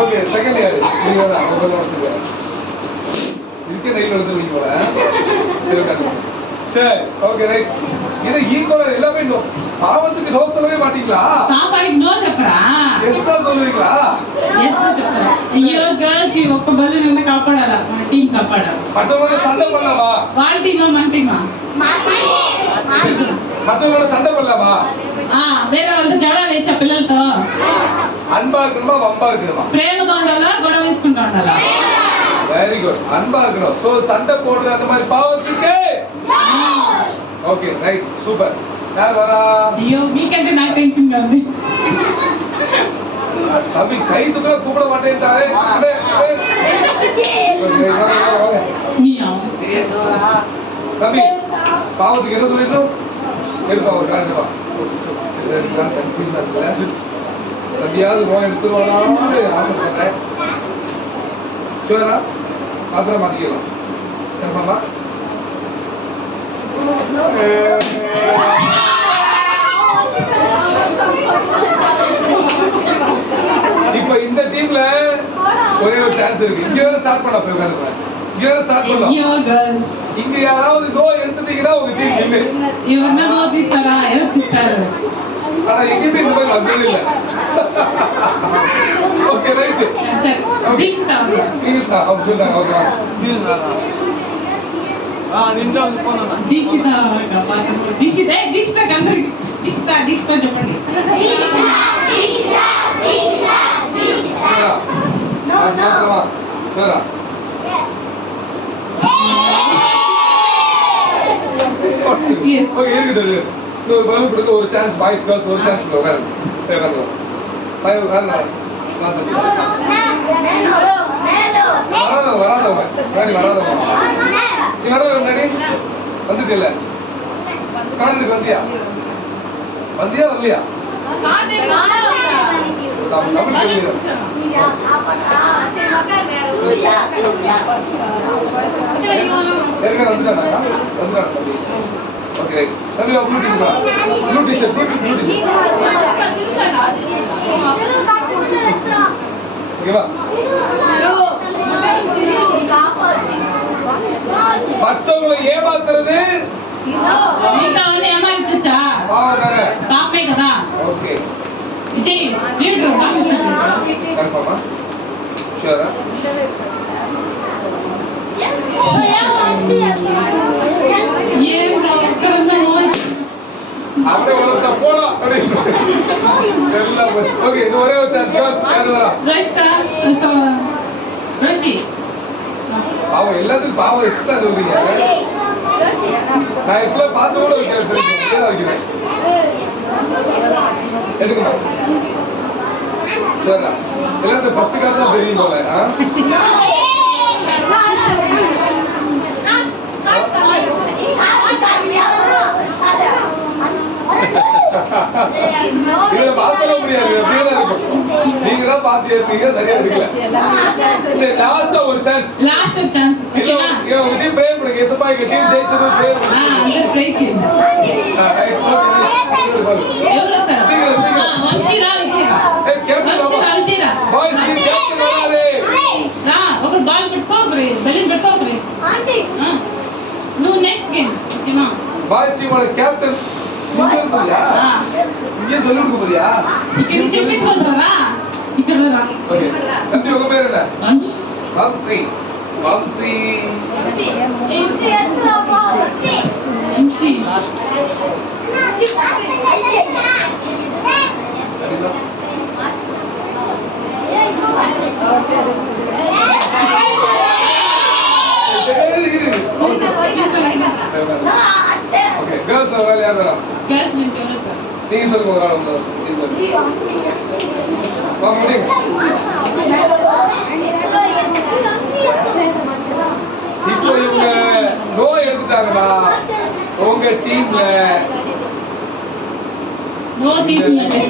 ஓகே செகண்ட் இயர் நீங்க தான் முதல்ல வருஷத்துக்கு இதுக்கே ரயில் எடுத்துருவீங்க போல. சரி ஓகே ரைட். இது ஈக்குவலா எல்லாமே நோ. பாவத்துக்கு நோ சொல்லவே மாட்டீங்களா? పాపానికి నో చెప్పరా? எஸ் தான் சொல்லுவீங்களா? ఎస్ చెప్పరా? అయ్యో గర్ల్స్ ఒక్క బల్లుని ఉన్న కాపాడాలా? మన టీం కాపాడాలి. மற்றவங்களோட சண்டை பண்ணலாமா? వాళ్ళ టీమా మన టీమా? மற்றவங்களோட சண்டை பண்ணலாமா? వేరే వాళ్ళతో జడ వేచ్చా పిల్లలతో? அன்பா இருக்கணுமா வம்பா இருக்கணுமா? ప్రేమగా ఉండాలా గొడవ వేసుకుంటూ ఉండాలా? Very good. அன்பா இருக்கணும். சோ சண்டை போடுற அந்த மாதிரி பாவத்துக்கு ஓகே ரைட் சூப்பர். யார் வரா? అయ్యో మీకంటే నాకు టెన్షన్ గా ఉంది. தம்பி கை தூக்கல கூப்பிட மாட்டேன்ட்டாரே. தம்பி பாவத்துக்கு என்ன சொல்லிட்டோம்? எடுப்பா ஒரு காரணம் வா. தம்பியாவது நோய் எடுத்துருவாங்கன்னு ஆசைப்படுறேன். ஷூரா? அப்புறம் மாத்திக்கலாம். கன்ஃபார்மா? இப்ப இந்த டீம்ல ஒரே ஒரு சான்ஸ் இருக்கு. இங்க வேற ஸ்டார்ட் பண்ண போய் உட்காருங்க. இங்க வேற ஸ்டார்ட் பண்ணலாம். అయ్యో గర్ల్స్ இங்க யாராவது நோ எடுத்துட்டீங்கன்னா உங்க டீம் இல்ல. ఎవరన్నా నో తీస్తారా? ఎవరు తీస్తారు? ஆனா எங்கேயுமே இந்த மாதிரி வந்தது இல்ல. Okay right. సరే దీక్షిత இருக்கா அவங்க சொல்றாங்க. ஓகே దీక్షిత దీక్షిత దీక్షిత అందరికి దీక్షిత దీక్షిత చెప్పండి. ஒரு சான்ஸ் பாய்ஸ் கேர்ள்ஸ் ஒரு சான்ஸ் வராதவங்க நீ வராதவங்க வந்துட்டு காலேஜுக்கு வந்தியா வரலையா? தமிழ் ஏற்கனவே வந்துட்டானா? வந்துட்டானா தம்பி? Okay right. தம்பி ப்ளூ டிஷர்ட் ப்ளூ டிஷர்ட் ஓகேவா? மற்றவங்களை ஏமாத்துறது நீங்க வந்து ஏமாறிச்சா பாவம் தானே. பாப்பே కదా ஓகே விஜய் லீடர் கன்ஃபார்மா? ஷூரா? ஏன் ஒருத்தர் அவரே ஒருத்தா போலாம் எல்லாம் போச்சு. ஓகே இது ஒரே ஒரு சான்ஸ் காஸ் யார் வரா? ரஷ்தா ரஷி பாவம் எல்லாத்துக்கும் பாவம் இஷ்டம் சொல்றீங்க. நான் இப்பெல்லாம் பார்த்து கூட வைக்கிறேன். எடுக்குமா? சரிடா. எல்லாத்துக்கும் ஃபர்ஸ்ட் கார் தான் தெரியும் போல. இதுல பார்க்கல முடியாது. அப்படியே இருக்கும். நீங்க தான் பார்த்து ஏற்பீங்க சரியா இருக்கல. சரி லாஸ்டா ஒரு சான்ஸ். லாஸ்ட் சான்ஸ் ஓகேவா உங்க ப்ரே பண்ணுங்க. ஏசப்பா எங்க டீம் ஜெயிச்சது ப்ரே பண்ணுங்க. அந்த பிரைஸ் ఎవరు sir వంశీరా విజయరా వంశీరా విజయరా boys team captain Varale. రా ఒక బాల్ పట్టుకోకరి బెలూన్ పట్టుకోకరి ఆంటీ నువ్వు నెక్స్ట్ గేమ్ ఓకేనా బాయ్స్ టీమ్ వాళ్ళ కెప్టెన్ நீங்க போறியா? நீங்க சொல்லிட்டு போறியா? ఇక్కడ చెప్పించుకోదరా ఇక్కడ రా ఓకే தம்பி உங்க பேர் என்ன? వంశీ వంశీ వంశీ వంశీ ஓகே கேர்ள்ஸ் வரால யார் வரா? கேஸ் மென்ட் ఎవరు సార్ நீங்க சொல்லுங்க ஒரு ஆள் வந்து வாங்க முடியுங்க. இப்போ இவங்க நோ எடுத்துட்டாங்களா உங்க டீம்ல? నో తీసుకున్నట్టే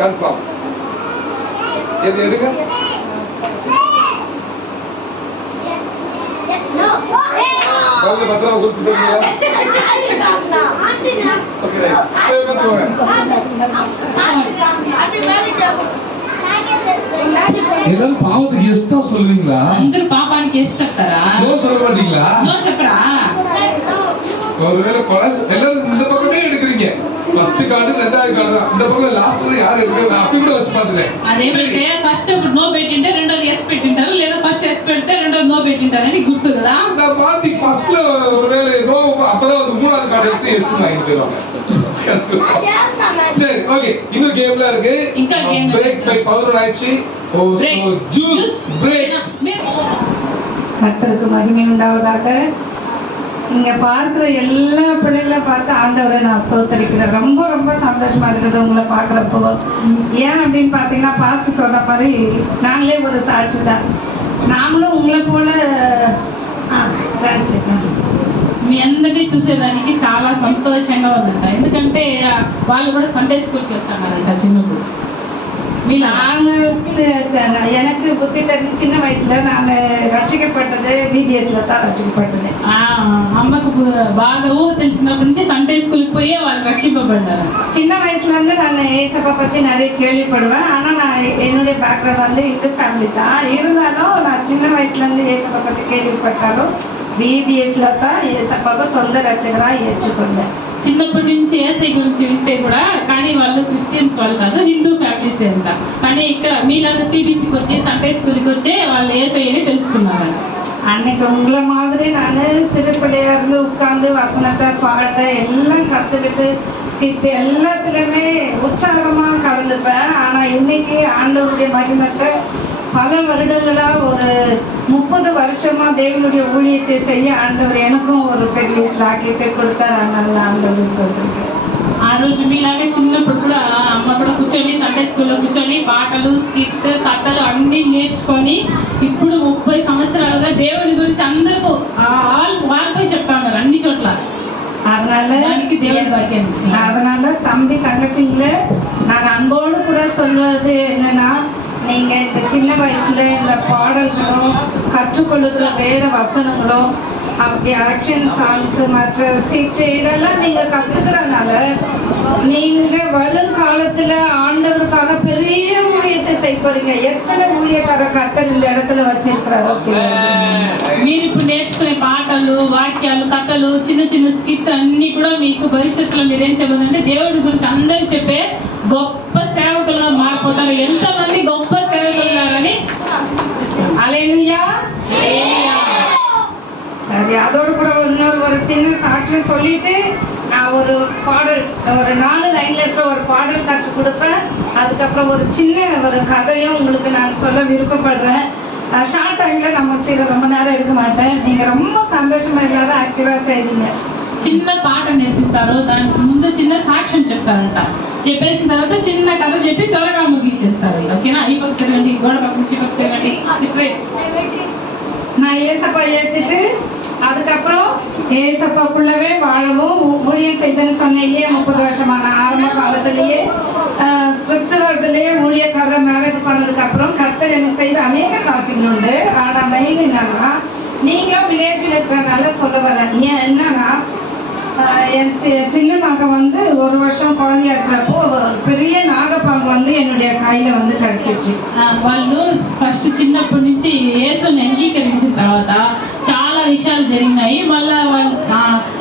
கன்ஃபார்ம் எது எடுங்க. வந்து பத்திரமா கொடுத்துட்டு ஓகே ஏதாவது பாவத்துக்கு எஸ் தான் சொல்லுவீங்களா? అందరూ పాపానికి ఎస్ చెప్తారా நோ சொல்ல மாட்டீங்களா? నో చెప్పరా ஒருவேளை கொலாஸ் எல்லாரும் இந்த பக்கமே எடுக்கிறீங்க. ஃபர்ஸ்ட் கார்டு ரெண்டாவது கார்டு தான். இந்த பக்கம் லாஸ்ட்ல யார் எடுக்கறது அப்படி கூட வச்சு பாத்துட்டேன். అదేంటే ఫస్ట్ నో పెట్టింటే రెండోది ఎస్ పెట్టింటారు లేదా ఫస్ట్ ఎస్ పెడితే రెండోది నో పెట్టింటారని గుర్తు కదా நான் மாத்தி ஃபர்ஸ்ட்ல ஒருவேளை நோ அப்பதான் ஒரு மூணாவது கார்டு எடுத்து எஸ் வாங்கிட்டு போயிடுவாங்க. சரி ஓகே இன்னும் கேம்ல இருக்கு. ఇంకా game பிரேக் பை 11 ஆயிடுச்சு. ஓ சோ ஜூஸ் பிரேக். கர்த்தருக்கு மகிமை உண்டாவதாக. இங்க பார்க்கிற எல்லா பிள்ளைகளை பார்த்து ஆண்டவரை நான் ஸ்தோத்தரிக்கிறேன். ரொம்ப ரொம்ப சந்தோஷமா இருக்குது உங்களை பார்க்குறப்போ. ஏன் அப்படின்னு பார்த்தீங்கன்னா பாஸ்ட் சொன்ன மாதிரி நாங்களே ஒரு சாட்சி தான். நாமளும் உங்களை போல டிரான்ஸ்லேட் మీ అందరినీ చూసేదానికి చాలా సంతోషంగా ఉందంట. ఎందుకంటే వాళ్ళు కూడా సండే స్కూల్కి వెళ్తున్నారంట చిన్నప్పుడు. எனக்கு புத்தி தெரிஞ்சு சின்ன வயசுல நான் ரட்சிக்கப்பட்டது பிபிஎஸ்ல தான் ரட்சிக்கப்பட்டது. అమ్మకు బాగా ఊరు తెలిసినప్పటి నుంచి సండే స్కూల్కి పోయి వాళ్ళు రక్షింపబడ్డారు. சின்ன வயசுல இருந்து நான் ஏசப்பா பத்தி நிறைய கேள்விப்படுவேன். ஆனா நான் என்னுடைய பேக்ரவுண்ட் வந்து இந்து ஃபேமிலி தான். இருந்தாலும் நான் சின்ன வயசுல இருந்து ஏசப்பா பத்தி கேள்விப்பட்டாலும் பிபிஎஸ்ல தான் ஏசப்பாவை சொந்த ரட்சகரா ஏற்றுக்கொண்டேன். చిన్నప్పటి నుంచి ఏసై గురించి వింటే కూడా కానీ వాళ్ళు క్రిస్టియన్స్ వాళ్ళు కాదు, హిందూ ఫ్యామిలీస్ అంట. కానీ ఇక్కడ మీలాగా సిబిసికి వచ్చి సండే స్కూల్కి వచ్చే వాళ్ళు ఏసైని తెలుసుకున్నారంట. அன்னைக்கு உங்களை மாதிரி நான் சிறு பிள்ளையா இருந்து உட்கார்ந்து வசனத்தை பாட்ட எல்லாம் கற்றுக்கிட்டு ஸ்கிட்டு எல்லாத்துலேயுமே உற்சாகமாக கலந்துப்பேன். ஆனால் இன்னைக்கு ஆண்டவருடைய மகிமத்தை பல வருடங்களாக ஒரு 30 வருஷமா தேவனுடைய ஊழியத்தை செய்ய ஆண்டவர் எனக்கும் ஒரு பெரிய ஸ்லாக்கியத்தை கொடுத்தார். அதனால ஆண்டவர் சொல்லிருக்கேன். ఆ రోజు మీలాగే చిన్నప్పుడు కూడా అమ్మ కూడా కూర్చొని సండే స్కూల్లో కూర్చొని పాటలు స్కిట్ కథలు అన్నీ నేర్చుకొని ఇప్పుడు 30 సంవత్సరాలుగా దేవుడి గురించి అందరికీ వాళ్ళపై చెప్తా ఉన్నారు అన్ని చోట్ల. அதனால దానికి దేవుడు భాగ్యం ఇచ్చాడు. அதனால தம்பி தங்கச்சிங்களே நான் அன்போடு கூட சொல்வது என்னன்னா, நீங்க இந்த சின்ன வயசுல இந்த பாடல்களும் கற்றுக்கொள்ளுகிற வேத வசனங்களும் அப்படி ஆக்ஷன் சாங்ஸ் மற்ற ஸ்கிட் இதெல்லாம் நீங்க கத்துக்கிறதுனால நீங்க வருங்காலத்துல ஆண்டவருக்காக பெரிய ஊழியத்தை செய்ய போறீங்க. எத்தனை ஊழியக்கார கர்த்தர் இந்த இடத்துல வச்சிருக்கிறாரோ. మీరు ఇప్పుడు నేర్చుకునే పాటలు, వాక్యాలు, కథలు, చిన్న చిన్న స్కిట్ అన్ని కూడా మీకు భవిష్యత్తులో మీరేం చెప్పదంటే దేవుడి గురించి అందరూ చెప్పే గొప్ప సేవకులుగా మారిపోతారు. ఎంతమంది గొప్ప సేవకులు ఉన్నారని. அல்லேலூயா. சரி, அதோடு கூட ஒரு சின்ன சாட்சியம் சொல்லிட்டு நான் ஒரு பாடல், ஒரு 4 லைன்ல இருக்கிற ஒரு பாடல் கற்றுக் கொடுப்பேன். அதுக்கப்புறம் ஒரு சின்ன ஒரு கதையும் உங்களுக்கு நான் சொல்ல விருப்பப்படுறேன். ஷார்ட் டைம்ல நான் முடிச்சிட, ரொம்ப நேரம் எடுக்க மாட்டேன். நீங்க ரொம்ப சந்தோஷமா எல்லாரும் యాక్టివ్గా செய்றீங்க. చిన్న పాట నేర్పిస్తారు, దానికి ముందు చిన్న సాక్ష్యం చెప్తారంట. చెప్పేసిన తర్వాత చిన్న కథ చెప్పి త్వరగా ముగించేస్తారు. ఓకేనా? ఈ పక్క తిరగండి, గోడ పక్క నుంచి పక్క తిరగండి. நான் ஏசப்பா ஏத்துட்டு அதுக்கப்புறம் ஏசப்பாக்குள்ளவே வாழவும் ஊழியம் செய்தேன்னு சொன்னேன் இல்லையே. 30 வருஷமா நான் ஆரம்ப காலத்திலேயே கிறிஸ்தவத்திலேயே ஊழியக்காரர் மேரேஜ் பண்ணதுக்கு அப்புறம் கர்த்தர் எனக்கு செய்த அநேக சாட்சிகள் உண்டு. ஆனால் மெயின் என்னன்னா, நீங்களும் வில்லேஜில் இருக்கிறனால சொல்ல வரேன். ஏன் என்னன்னா, என் சின்ன மகன் வந்து 1 வருஷம் குழந்தையா இருக்கிறப்போ பெரிய நாகப்பாம்பு வந்து என்னுடைய கையில வந்து கடிச்சிருச்சு. వాళ్ళు ఫస్ట్ చిన్నప్పటి నుంచి యేసుని అంగీకరించిన తర్వాత చాలా విషయాలు జరిగినాయి. మళ్ళా వాళ్ళు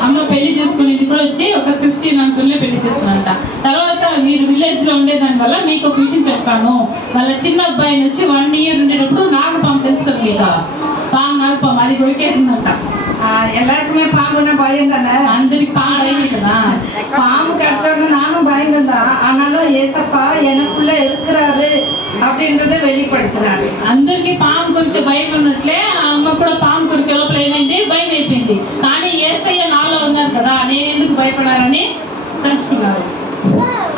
అమ్మ పెళ్లి చేసుకునేది కూడా వచ్చి ఒక క్రిస్టియన్ అంకుల్నే పెళ్లి చేసుకున్నంట. తర్వాత మీరు విలేజ్ లో ఉండేదాని వల్ల మీకు ఒక విషయం చెప్తాను. వాళ్ళ చిన్న అబ్బాయిని వచ్చి 1 year ఉండేటప్పుడు నాగపాము తెలుస్తుంది మీకు, నాగపాము అది కొరికేసిందంట. எல்லாருக்குமே பாம்புன்னா பயம் தானே. అందరికి పాము భయం కదా. பாம்பு கடிச்சோன்னு நானும் பயந்துதான். ஆனாலும் ஏசப்பா எனக்குள்ள இருக்கிறாரு அப்படின்றத வெளிப்படுத்துறாரு. అందరికి పాము కొరికితే భయం ఉన్నట్లే అమ్మ కూడా పాము కొరికే లోపల ఏమైంది, భయం అయిపోయింది. కానీ యేసయ్య నాలో ఉన్నారు కదా, నేను ఎందుకు భయపడాలని తలుచుకున్నారు.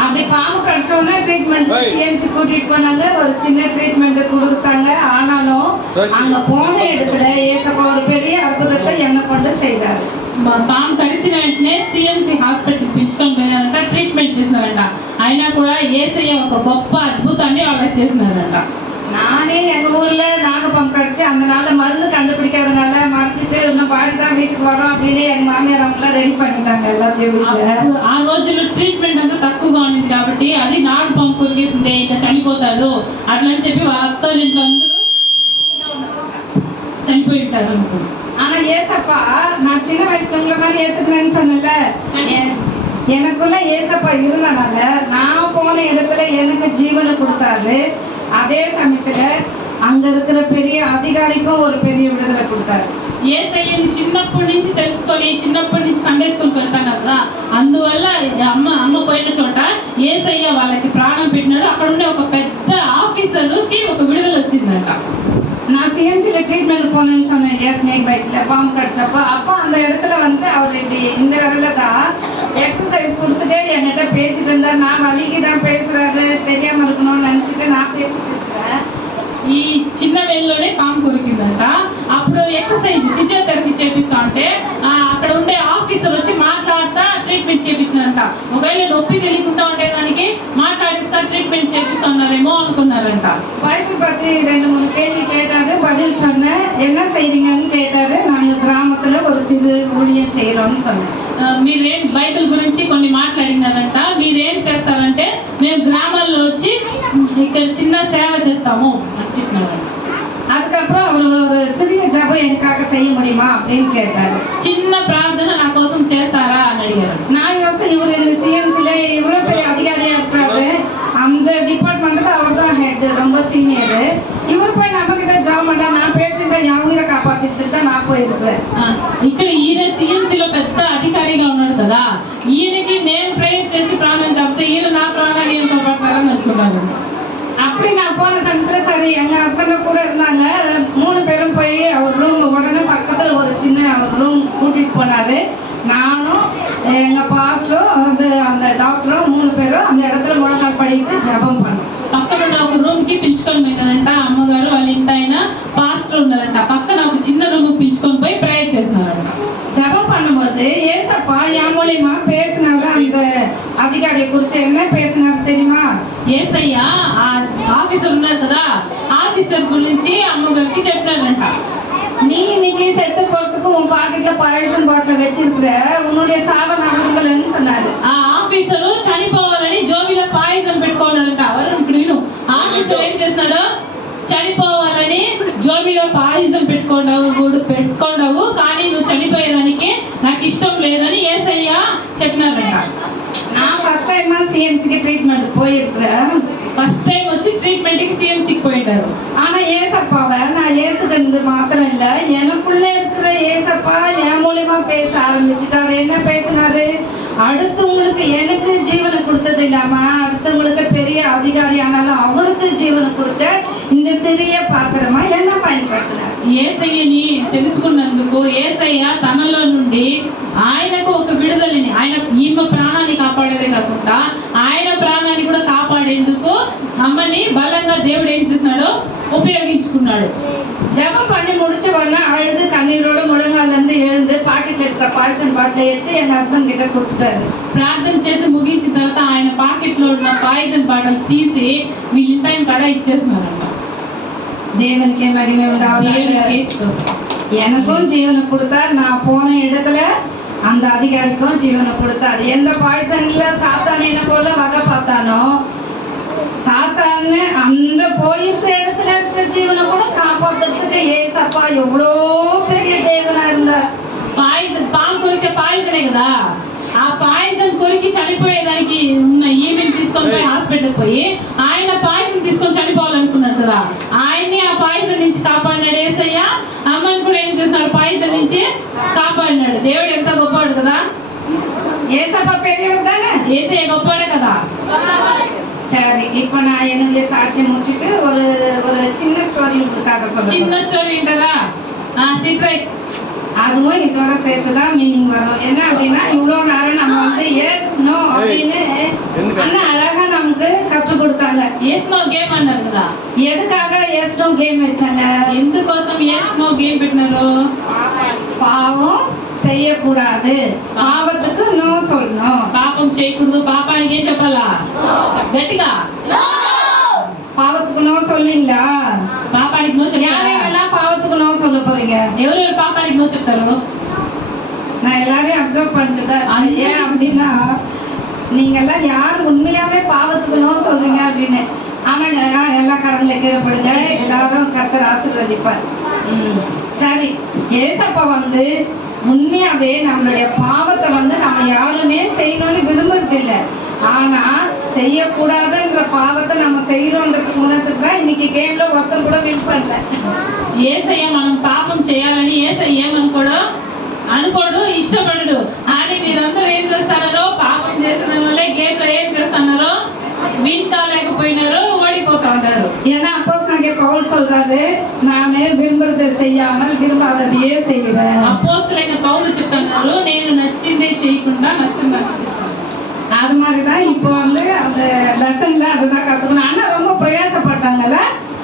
அப்படி பாம்பு கடிச்சோன்னா ட்ரீட்மெண்ட் சிஎம்சி கூட்டிட்டு போனாங்க. ஒரு சின்ன ட்ரீட்மெண்ட் கொடுத்தாங்க. ஆனாலும் அங்க போன இடத்துல ஏசப்பா ஒரு பெரிய அற்புதத்தை என்ன கொண்டு செய்தாரு. పాము కరిచిన వెంటనే సిఎంసి హాస్పిటల్ పిలుచుకొని పోయినారంట, ట్రీట్మెంట్ చేసినారంట. అయినా కూడా యేసయ్య ఒక గొప్ప అద్భుతాన్ని వాళ్ళకి చేసినారంట. நானே எங்க ஊர்ல நாகப்பாம்பு கடிச்சு அந்த நாள்ல மருந்து கண்டுபிடிக்காதனால மறைச்சிட்டு இன்னும் பாடிதான் வீட்டுக்கு வரோம் அப்படின்னு எங்க மாமியார் அவங்க எல்லாம் ரெடி பண்ணிட்டாங்க எல்லாத்தையும் வீட்டுல. ఆ రోజుల్లో ట్రీట్మెంట్ అంతా తక్కువగా ఉంది కాబట్టి అది నాగపాము కొరికేసిందే, ఇంకా చనిపోతాడు అట్లని చెప్పి వాళ్ళ అత్తోళ్ళింట్లో అందరూ చనిపోయి ఉంటారు అనుకుంటున్నారు. ஆனா ஏசப்பா நான் சின்ன வயசுல உங்களை மாதிரி ஏத்துக்கிறேன்னு சொன்னல, எனக்குள்ள ஏசப்பா இருந்தனால நான் போன இடத்துல எனக்கு ஜீவனை கொடுத்தாரு. அதே சமயத்துல அங்க இருக்கிற பெரிய அதிகாரிக்கும் ஒரு பெரிய விடுதலை கொடுத்தாரு. యేసయ్యని చిన్నప్పటి నుంచి తెలుసుకొని చిన్నప్పటి నుంచి సండే స్కూల్కి వెళ్తాను కదా, అందువల్ల అమ్మ పోయిన చోట యేసయ్య వాళ్ళకి ప్రాణం పెట్టినాడు. అక్కడ ఉండే ఒక పెద్ద ఆఫీసర్కి ఒక విడుదల వచ్చిందంట. நான் சிஎம்சில ட்ரீட்மெண்ட் போனேன்னு சொன்னேன் இல்லையா, ஸ்னேக் பைட்ல பாம்பு கடிச்சப்போ. அப்போ அந்த இடத்துல வந்து அவர் இப்படி இந்த விரல தான் எக்ஸசைஸ் கொடுத்துட்டே என்கிட்ட பேசிட்டு இருந்தார். நான் வலிக்கு தான் பேசுறாரு, தெரியாம இருக்கணும்னு நினைச்சிட்டு நான் பேசிட்டு இருக்கேன். ఈ చిన్న వేలులోనే పాము కొరికిందంట. అప్పుడు ఎక్సర్సైజ్ ఫిజియోథెరపీ చేపిస్తా ఉంటే అక్కడ ఉండే ఆఫీసర్ వచ్చి మాట్లాడుతా ట్రీట్మెంట్ చేపించినంట. ఒకవేళ నొప్పి తెలియకుండా ఉండేదానికి మాట్లాడిస్తా ట్రీట్మెంట్ చేపిస్తా ఉన్నారేమో అనుకున్నారంట. வயசு பத்தி 2-3 கேள்வி கேட்டாரு, பதில் சொன்னேன். என்ன செய்றீங்கன்னு கேட்டாரு. நாங்க கிராமத்துல ஒரு சிறு ஊழியம் செய்யறோம்னு சொன்னேன். మీరేం బైబిల్ గురించి కొన్ని మాట్లాడినారంట. మీరేం చేస్తారంటే మేము గ్రామాల్లో వచ్చి ఇక్కడ చిన్న సేవ చేస్తాము అని చెప్పినారంట. அதுக்கப்புறம் அவர் ஒரு சிறிய ஜெபம் எனக்காக செய்ய முடியுமா அப்படின்னு கேட்டாரு. చిన్న ప్రార్థన నా కోసం చేస్తారా అని అడిగారు. நான் யோசிச்சு இவர் இந்த சிஎம்சில இவ்வளவு பெரிய அதிகாரியா இருக்கிறாரு, அந்த டிபார்ட்மெண்ட்ல அவர் தான் ஹெட், ரொம்ப சீனியர். இவர் போய் நம்ம கிட்ட ஜாப் பண்ணா நான் பேஷண்ட்டை என் உயிரை காப்பாத்திட்டு தான் நான் போயிருக்கிறேன். ఇక్కడ ఈయన సిఎంసిలో పెద్ద అధికారిగా ఉన్నాడు కదా, ఈయనకి నేను ప్రేయర్ చేసి ప్రాణం కాకపోతే ఈయన నా ప్రాణాన్ని ఏం కాపాడతారని అనుకున్నాను. அப்படி நான் போன சமயத்துல சரி எங்க ஹஸ்பண்ட் கூட இருந்தாங்க. 3 பேரும் போய் அவர் ரூம் உடனே பக்கத்துல ஒரு சின்ன அவர் ரூம் கூட்டிட்டு போனாரு. நானும் எங்க பாஸ்டரும் அந்த டாக்டரும் 3 பேரும் அந்த இடத்துல முழங்கால் படிட்டு ஜெபம் பண்ணோம். పక్కన ఒక రూమ్ కి పిలుచుకొని పోయినారంట. అమ్మగారు వాళ్ళ ఇంటి ఆయన పాస్టర్ ఉన్నారంట. పక్కన ఒక చిన్న రూమ్ పిలుచుకొని పోయి ప్రేయర్ చేసినారంట. ஜெபம் பண்ணும்போது போது ஏசப்பா என் மூலியமா பேசினாரு. அந்த அதிகாரியை குறிச்சு என்ன பேசினாரு தெரியுமா? ఏసయ్య ఆ ఆఫీసర్ ఉన్నారు కదా, ఆఫీసర్ గురించి అమ్మగారికి చెప్పారంట. நீ இன்னைக்கு செத்து போறதுக்கு உன் பாக்கெட்ல பாய்சன் பாட்டில் வச்சிருக்கிற, உன்னுடைய சாவ நான் விரும்பலன்னு சொன்னாரு. ఆ ఆఫీసరు చనిపోవాలని జోబిలో పాయిజన్ పెట్టుకున్నాడంట. ఎవరు నేను ఆఫీసర్ ఏం చేస్తున్నాడు? చనిపోవాలని జోబిలో పాయిజన్ పెట్టుకున్నావు కానీ నువ్వు చనిపోయేదానికి నాకు ఇష్టం లేదని యేసయ్య చెప్పినారంట. நான் ஃபர்ஸ்ட் டைமா சிஎம்சிக்கு ட்ரீட்மெண்ட் போயிருக்கிறேன். ఫస్ట్ టైం వచ్చి ట్రీట్మెంట్కి సిఎంసికి పోయింటారు. ஆனா ஏசப்பாவை நான் ஏத்துக்கிறது மாத்திரம் இல்ல, எனக்குள்ள இருக்கிற ஏசப்பா என் மூலியமா பேச ஆரம்பிச்சுட்டாரு. என்ன பேசினாரு? அடுத்தவங்களுக்கு எனக்கு ஜீவனை கொடுத்தது இல்லாம அடுத்தவங்களுக்கு பெரிய அதிகாரி ஆனாலும் அவருக்கு ஜீவனை கொடுத்த இந்த சிறிய பாத்திரமா என்ன பயன்படுத்தினார்? యేసయ్యని తెలుసుకున్నందుకు యేసయ్య తనలో నుండి ఆయనకు ఒక విడుదలని, ఆయన ఈమె ప్రాణాన్ని కాపాడేదే కాకుండా ఆయన ప్రాణాన్ని కూడా కాపాడేందుకు అమ్మని బలంగా దేవుడు ఏం చేస్తున్నాడో ఉపయోగించుకున్నాడు. ஜெபம் பண்ணி முடிச்ச உடனே அழுது கண்ணீரோட முழங்கால இருந்து எழுந்து பாக்கெட்ல இருக்கிற பாய்சன் பாட்டில எடுத்து எங்க ஹஸ்பண்ட் கிட்ட கொடுத்துட்டாரு. ప్రార్థన చేసి ముగించిన తర్వాత ఆయన పాకెట్ లో ఉన్న పాయిజన్ బాటిల్ తీసి వీళ్ళ కాడ ఇచ్చేస్తున్నారంట. தேவனுக்கே மகிமை உண்டாவதாக. எனக்கும் ஜீவனை கொடுத்தார். நான் போன இடத்துல அந்த அதிகாரிக்கும் ஜீவனை கொடுத்தார். எந்த பாய்சன்ல சாத்தான் என்ன போல வகை பார்த்தானோ, சாத்தான்னு அந்த போயிருக்கிற இடத்துல இருக்கிற ஜீவனை கூட காப்பாத்துறதுக்கு ஏசப்பா எவ்வளோ பெரிய தேவனா இருந்தார். పాయిజన్ పాము కొరికే పాయిజనే కదా, ఆ పాయిజన్ కొరికి చనిపోయేదానికి ఉన్న ఈమెను తీసుకొని పోయి హాస్పిటల్కి పోయి ఆయన పాయిజన్ తీసుకొని చనిపోవాలనుకున్నారు కదా, ఆయన్ని ఆ పాయిజన్ నుంచి కాపాడినాడు యేసయ్య. అమ్మని కూడా ఏం చేస్తున్నాడు? పాయిజన్ నుంచి కాపాడినాడు. దేవుడు ఎంత గొప్పవాడు కదా. ஏசப்பா பெரியவர் தானே? యేసయ్య గొప్పవాడే కదా. சரி, இப்போ நான் என்னுடைய சாட்சி முடிச்சுட்டு ஒரு ஒரு சின்ன ஸ்டோரி உங்களுக்காக చిన్న சொல்றேன். స్టోరీ వింటారా? సిట్రైట్ அதுவும் இதோட சேர்த்துதான் மீனிங் வரும். என்ன அப்படின்னா, இவ்வளோ நேரம் நம்ம வந்து எஸ் நோ அப்படின்னு அண்ணா அழகா நமக்கு கற்றுக் கொடுத்தாங்க. ఎస్ నో గేమ్ అన్నారు కదా. எதுக்காக எஸ் நோ கேம் வச்சாங்க? ఎందుకోసం ఎస్ నో గేమ్ పెట్టినారు? பாவம் செய்யக்கூடாது, பாவத்துக்கு நோ சொல்லணும். పాపం చేయకూడదు, పాపానికి ఏం చెప్పాలా? గట్టిగా பாவத்துக்கு நோ சொல்லுவீங்களா? పాపానికి నో చెప్తారా? யாரெல்லாம் பாவத்துக்கு நோ சொல்ல போறீங்க? ఎవరెవరు పాపానికి నో చెప్తారు? நான் எல்லாரையும் அப்சர்வ் பண்ணிட்டு ஏன் அப்படின்னா, நீங்க எல்லாம் யார் உண்மையாவே பாவத்துக்கு நோ சொல்றீங்க அப்படின்னு. ஆனாங்க எல்லா கரங்களை கீழப்படுங்க, எல்லாரும் கர்த்தர் ஆசீர்வதிப்பார். சரி, ஏசப்பா வந்து உண்மையாவே நம்மளுடைய பாவத்தை வந்து நம்ம யாருமே செய்யணும்னு விரும்புறது இல்லை. ஆனா செய்யக்கூடாதுன்ற பாவத்தை நம்ம செய்யறோன்றதுக்கு உணர்த்துக்கு தான் இன்னைக்கு கேம்ல ஒருத்தர் கூட வின் பண்ணல. యేసయ్య మనం పాపం చేయాలని యేసయ్య అనుకోడు, ఇష్టపడడు. కానీ మీరందరూ ఏం చేస్తున్నారో, పాపం చేసిన వల్లే గేమ్ లో ఏం చేస్తున్నారో విన్ కాలేకపోయినారు, ఓడిపోతా ఉంటారు. ஏன்னா அப்போஸ்தலனாகிய பவுல் சொல்றாரு, நானே விரும்புறதை செய்யாமல் விரும்பாததையே செய்கிறேன். అపోస్తలుడైన పౌలు చెప్తున్నారు, నేను నచ్చిందే చేయకుండా నచ్చింది. அது மாதிரிதான் இப்போ வந்து அந்த லெசன்ல அதுதான் கத்துக்கணும். அண்ணா ரொம்ப பிரயாசப்பட்டாங்கல்ல,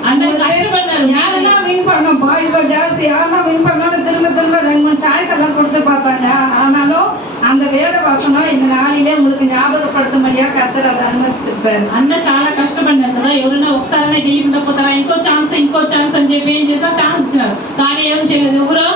அண்ணா கஷ்டப்பட்டாரு. யாரெல்லாம் வின் பண்ணோம், பாய்ஸோ கேர்ள்ஸ் யாரெல்லாம் வின் பண்ணோம்னு திரும்ப திரும்ப 2-3 சாய்ஸ் எல்லாம் கொடுத்து பார்த்தாங்க. ஆனாலும் அந்த வேத வசனம் இந்த நாளிலே உங்களுக்கு ஞாபகப்படுத்தும்படியா கர்த்தர் அதை அனுமதித்திருப்பாரு. అన్న చాలా కష్టపడినారు కదా. ఎవరైనా ఒకసారైనా గెలికుండా పోతారా, ఇంకో ఛాన్స్ అని చెప్పి ఏం చేస్తా ఛాన్స్ ఇచ్చినారు. కానీ ఏం చేయలేదు, ఎవరు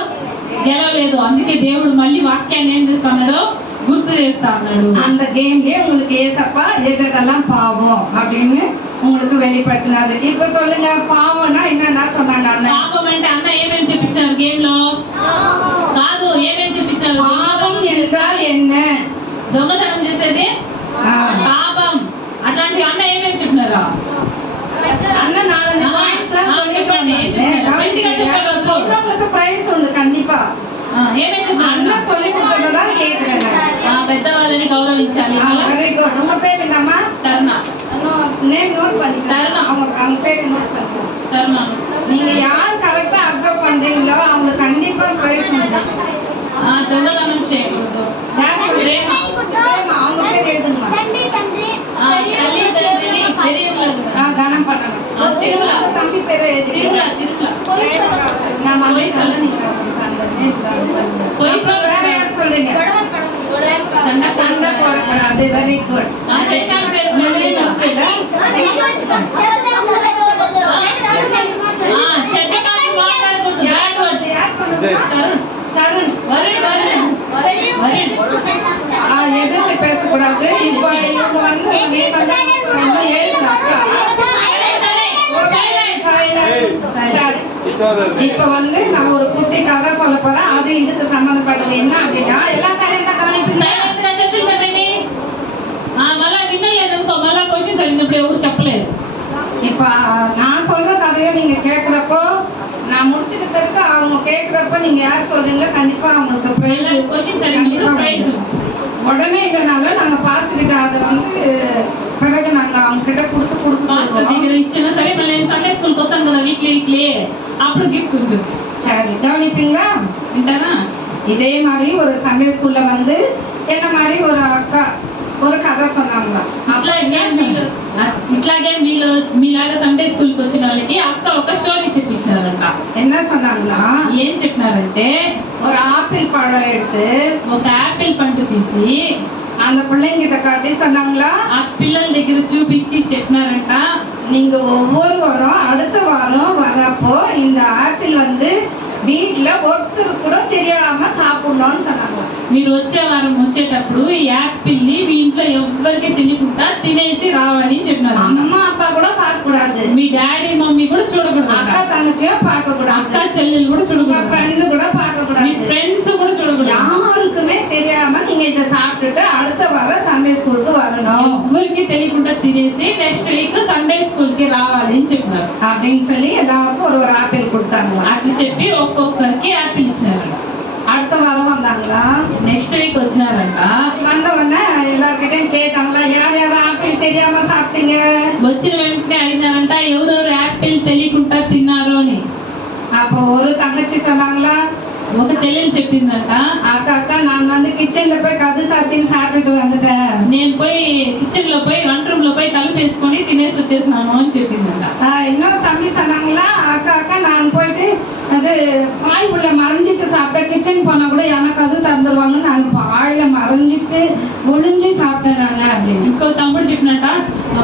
గెలవలేదు. అందుకే దేవుడు మళ్ళీ వాక్యాన్ని ఏం చేస్తున్నాడు? గుర్తు చేస్తా అన్నాడు. அந்த கேம்லயே உங்களுக்கு ஏசப்பா எதெல்லாம் பாவம் அப்படின்னு உங்களுக்கு வெளிப்படுத்தினாரு. இப்ப சொல்லுங்க, பாவம்னா என்னன்னா சொன்னாங்க அண்ணா? పాపం అంటే అన్న ఏమేమి చెప్పించినారు గేమ్ లో? కాదు, ఏమేమి చెప్పించినారు? பாவம் என்றால் என்ன? దొంగతనం చేసేది పాపం. అట్లాంటి అన్న ఏమేమి చెప్పినారా? அண்ணா 4 பாயிண்ட்ஸ்லாம் చెప్పండి. சொல்றவங்களுக்கு பிரைஸ் உண்டு கண்டிப்பா. ఏమేమి చెప్పినారు? அண்ணா சொல்லி கொடுத்ததான் கேக்குறேன். పెద్దవాళ్ళని గౌరవించాలి. Very good. உங்க பேர் என்னம்மா? తరుణ. நேம் நோட் பண்ணிக்கலாம். அவங்க பேர் நோட் பண்ணிக்கலாம். తరుణ. நீங்க யார் கரெக்டா அப்சர்வ் பண்றீங்களோ அவங்களுக்கு கண்டிப்பா பிரைஸ் உண்டு. దొంగతనం చేయకూడదు. ప్రేమ. அவங்க பேர் எழுதுங்கம்மா. తల్లి తండ్రిని పెరియవர்கள் கனம் பண்ணணும். தம்பி பேர் எழுதுறீங்க. நான் சொல்ல நீங்க அந்த நேம் பொய் சொல்ல வேற யார் சொல்றீங்க? అది వెరీ గుడ్. శశాంక్ పేరు చెడ్డకాలు మాట్లాడకూడదు. தருண் వరుణ్ எதிர்த்து பேசக்கூடாது. இப்போ இவங்க வந்து நீ வந்து எழுதுற அக்கா. சரி, இப்ப வந்து நான் ஒரு குட்டி கதை சொல்ல போறேன். அது இதுக்கு சம்பந்தப்பட்டது என்ன அப்படின்னா எல்லாம் சரியா கவனிப்பீங்க. సైలెంట్గా చేతులు కట్టండి. మళ్ళా వినలేదు అనుకో, మళ్ళా క్వశ్చన్స్ అడిగినప్పుడు ఎవరు చెప్పలేదు. இப்ப நான் சொல்ற கதையை நீங்க கேக்குறப்போ நான் முடிச்சிட்ட பிறகு அவங்க கேக்குறப்ப நீங்க யார் சொல்றீங்க கண்டிப்பா அவங்களுக்கு பிரைஸ். క్వశ్చన్స్ అడిగినప్పుడు ప్రైజ్. உடனே இல்லைனாலும் நாங்க பாஸ்ட் கிட்ட அதை வந்து பிறகு நாங்க அவங்க கிட்ட கொடுத்து మాస్టర్ దగ్గర ఇచ్చినా సరే మళ్ళీ నేను సండే స్కూల్కి వస్తాను కదా వీక్లీ అప్పుడు గిఫ్ట్ ఉంటుంది. சரி, கவனிப்பீங்களா? వింటారా? இதே மாதிரி ஒரு சண்டே ஸ்கூல்ல வந்து என்ன மாதிரி ஒரு அக்கா ஒரு கதை சொன்னாங்க. ఇట్లాగే మీలాగా సండే స్కూల్కి వచ్చిన వాళ్ళకి అక్క ఒక స్టోరీ చెప్పించారంట. என்ன சொன்னாங்கன்னா ఏం చెప్పినారంటే, ஒரு ஆப்பிள் பழம் எடுத்து ఒక యాపిల్ పండు తీసి அந்த பிள்ளைங்கிட்ட காட்டி சொன்னாங்களா, ఆ పిల్లల దగ్గర చూపించి చెప్పినారంట, நீங்க ஒவ்வொரு வாரம் அடுத்த வாரம் வரப்போ இந்த ஆப்பிள் வந்து வீட்டுல ஒருத்தர் கூட தெரியாம சாப்பிடணும்னு சொன்னாங்க. మీరు వచ్చే వారం వచ్చేటప్పుడు ఈ యాపిల్ ని మీ ఇంట్లో ఎవ్వరికి తెలియకుండా తినేసి రావాలి అని చెప్పినారు. அம்மா அப்பா கூட பார்க்க கூடாது, మీ డాడీ మమ్మీ కూడా చూడకూడదు, அக்கா தங்கச்சியும் பார்க்க கூடாது, అక్క చెల్లెలు కూడా உங்க చూడకూడదు, ஃப்ரெண்டு கூட பார்க்க మీ கூடாது, ఫ్రెండ్స్ కూడా చూడకూడదు. யாருக்குமே தெரியாம நீங்க இதை சாப்பிட்டுட்டு அடுத்த வாரம் சண்டே ஸ்கூலுக்கு வரணும் ఎవ్వరికి తెలియకుండా తినేసి నెక్స్ట్ వీక్ సండే స్కూల్ కి రావాలి అని చెప్పినారు. அப்படின்னு சொல்லி எல்லாருக்கும் ஒரு ஒரு ஆப்பிள் கொடுத்தாங்க. అట్లా చెప్పి ఒక్కొక్కరికి యాపిల్ ఇచ్చినారంట. அடுத்த வாரம் வந்தாங்களா, నెక్స్ట్ వీక్ వచ్చినారంట. வந்த உடனே எல்லார்கிட்டயும் கேட்டாங்களா, யார் யார் ஆப்பிள் தெரியாம சாப்பிட்டீங்க? వచ్చిన వెంటనే అడిగినారంట ఎవరెవరు యాపిల్ తెలియకుండా తిన్నారు అని. அப்போ ஒரு தங்கச்சி சொன்னாங்களா, ఒక చెల్లెలు చెప్పిందంట, அக்கா அக்கா நான் வந்து கிச்சன்ல போய் கது சாத்தின்னு சாப்பிட்டுட்டு வந்துட்டேன். నేను పోయి కిచెన్ లో పోయి వంట రూమ్ లో పోయి తలుపు వేసుకొని తినేసి వచ్చేసినాను అని చెప్పిందంట. இன்னொரு தம்பி சொன்னாங்களா, அக்கா அக்கா நான் போயிட்டு அது பாய் உள்ள மறைஞ்சிட்டு சாப்பிட்டேன், கிச்சன் போனா கூட எனக்கு அது தந்துருவாங்க, நான் பாயில மறைஞ்சிட்டு ஒளிஞ்சு சாப்பிட்டேன் நான் அப்படின்னு. ఇంకో తమ్ముడు చెప్పినట్ట,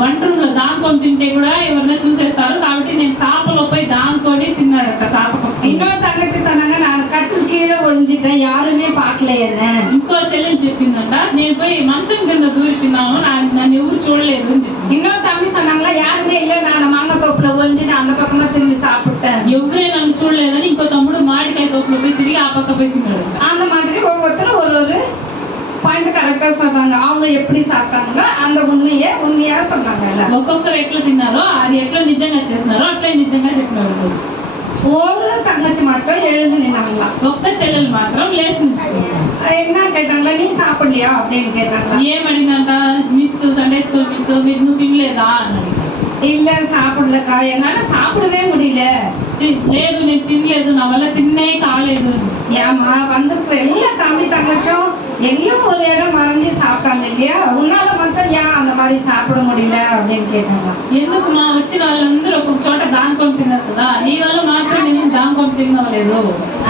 వంట రూమ్ లో దాంకొని తింటే కూడా ఎవరైనా చూసేస్తారు కాబట్టి నేను సాపలో పోయి దాంకొని తిన్నాడట సాపకం. இன்னொரு தங்கச்சி சொன்னாங்க, நான் கட்டில் கீழே ஒளிஞ்சிட்டேன், யாருமே பார்க்கல என்ன. ఇంకో చెల్లెలు చెప్పిందంట, నేను పోయి మంచం కింద దూరి తిన్నాను, నన్ను ఎవరు చూడలేదు అని చెప్పింది. இன்னொரு தம்பி சொன்னாங்களா, யாருமே இல்லை, நான் மாங்காய் தோப்புல ஒளிஞ்சிட்டு அந்த பக்கமா திரும்பி சாப்பிட்டேன். ఎవరే నన్ను చూడలేదని ఇంకో తమ్ముడు మామిడికాయ తోపులో పోయి తిరిగి ఆ పక్క పోయి తిన్నాడు. அந்த மாதிரி ஒவ்வொருத்தரும் ஒரு ஒரு பாயிண்ட் கரெக்டா சொன்னாங்க. அவங்க எப்படி சாப்பிட்டாங்களோ அந்த உண்மையா சொன்னாங்க. ఒక్కొక్కరు ఎట్లా తిన్నారో అది ఎట్లా నిజంగా చేస్తున్నారో అట్లా నిజంగా చెప్పినారు. రోజు ஒரு தங்கச்சி மட்டும் எழுந்து நின்னாங்களா, ఒక్క చెల్లెలు మాత్రం లేచి నిల్చుకున్నారు. என்ன கேட்டாங்களா, நீ சாப்பிடலையா அப்படின்னு கேட்டாங்களா. ఏమడిగినంట, మిస్ సండే స్కూల్ మిస్ మీరు నువ్వు తినలేదా అని. இல்ல சாப்பிடலக்கா, என்னால சாப்பிடவே முடியல. లేదు నేను తినలేదు, నా వల్ల తిన్నే కాలేదు. ஏமா வந்திருக்கிற எல்லா தம்பி தங்கச்சும் எங்கேயோ ஒரு இடம் மறைஞ்சு சாப்பிட்டாங்க இல்லையா, உன்னால மட்டும் ஏன் அந்த மாதிரி சாப்பிட முடியல அப்படின்னு கேட்டாங்க. ఎందుకు మా వచ్చిన వాళ్ళందరూ ఒక చోట దాంకొని తిన్నారు కదా, నీ వల్ల మాత్రం నేను దాంకొని తినలేదు.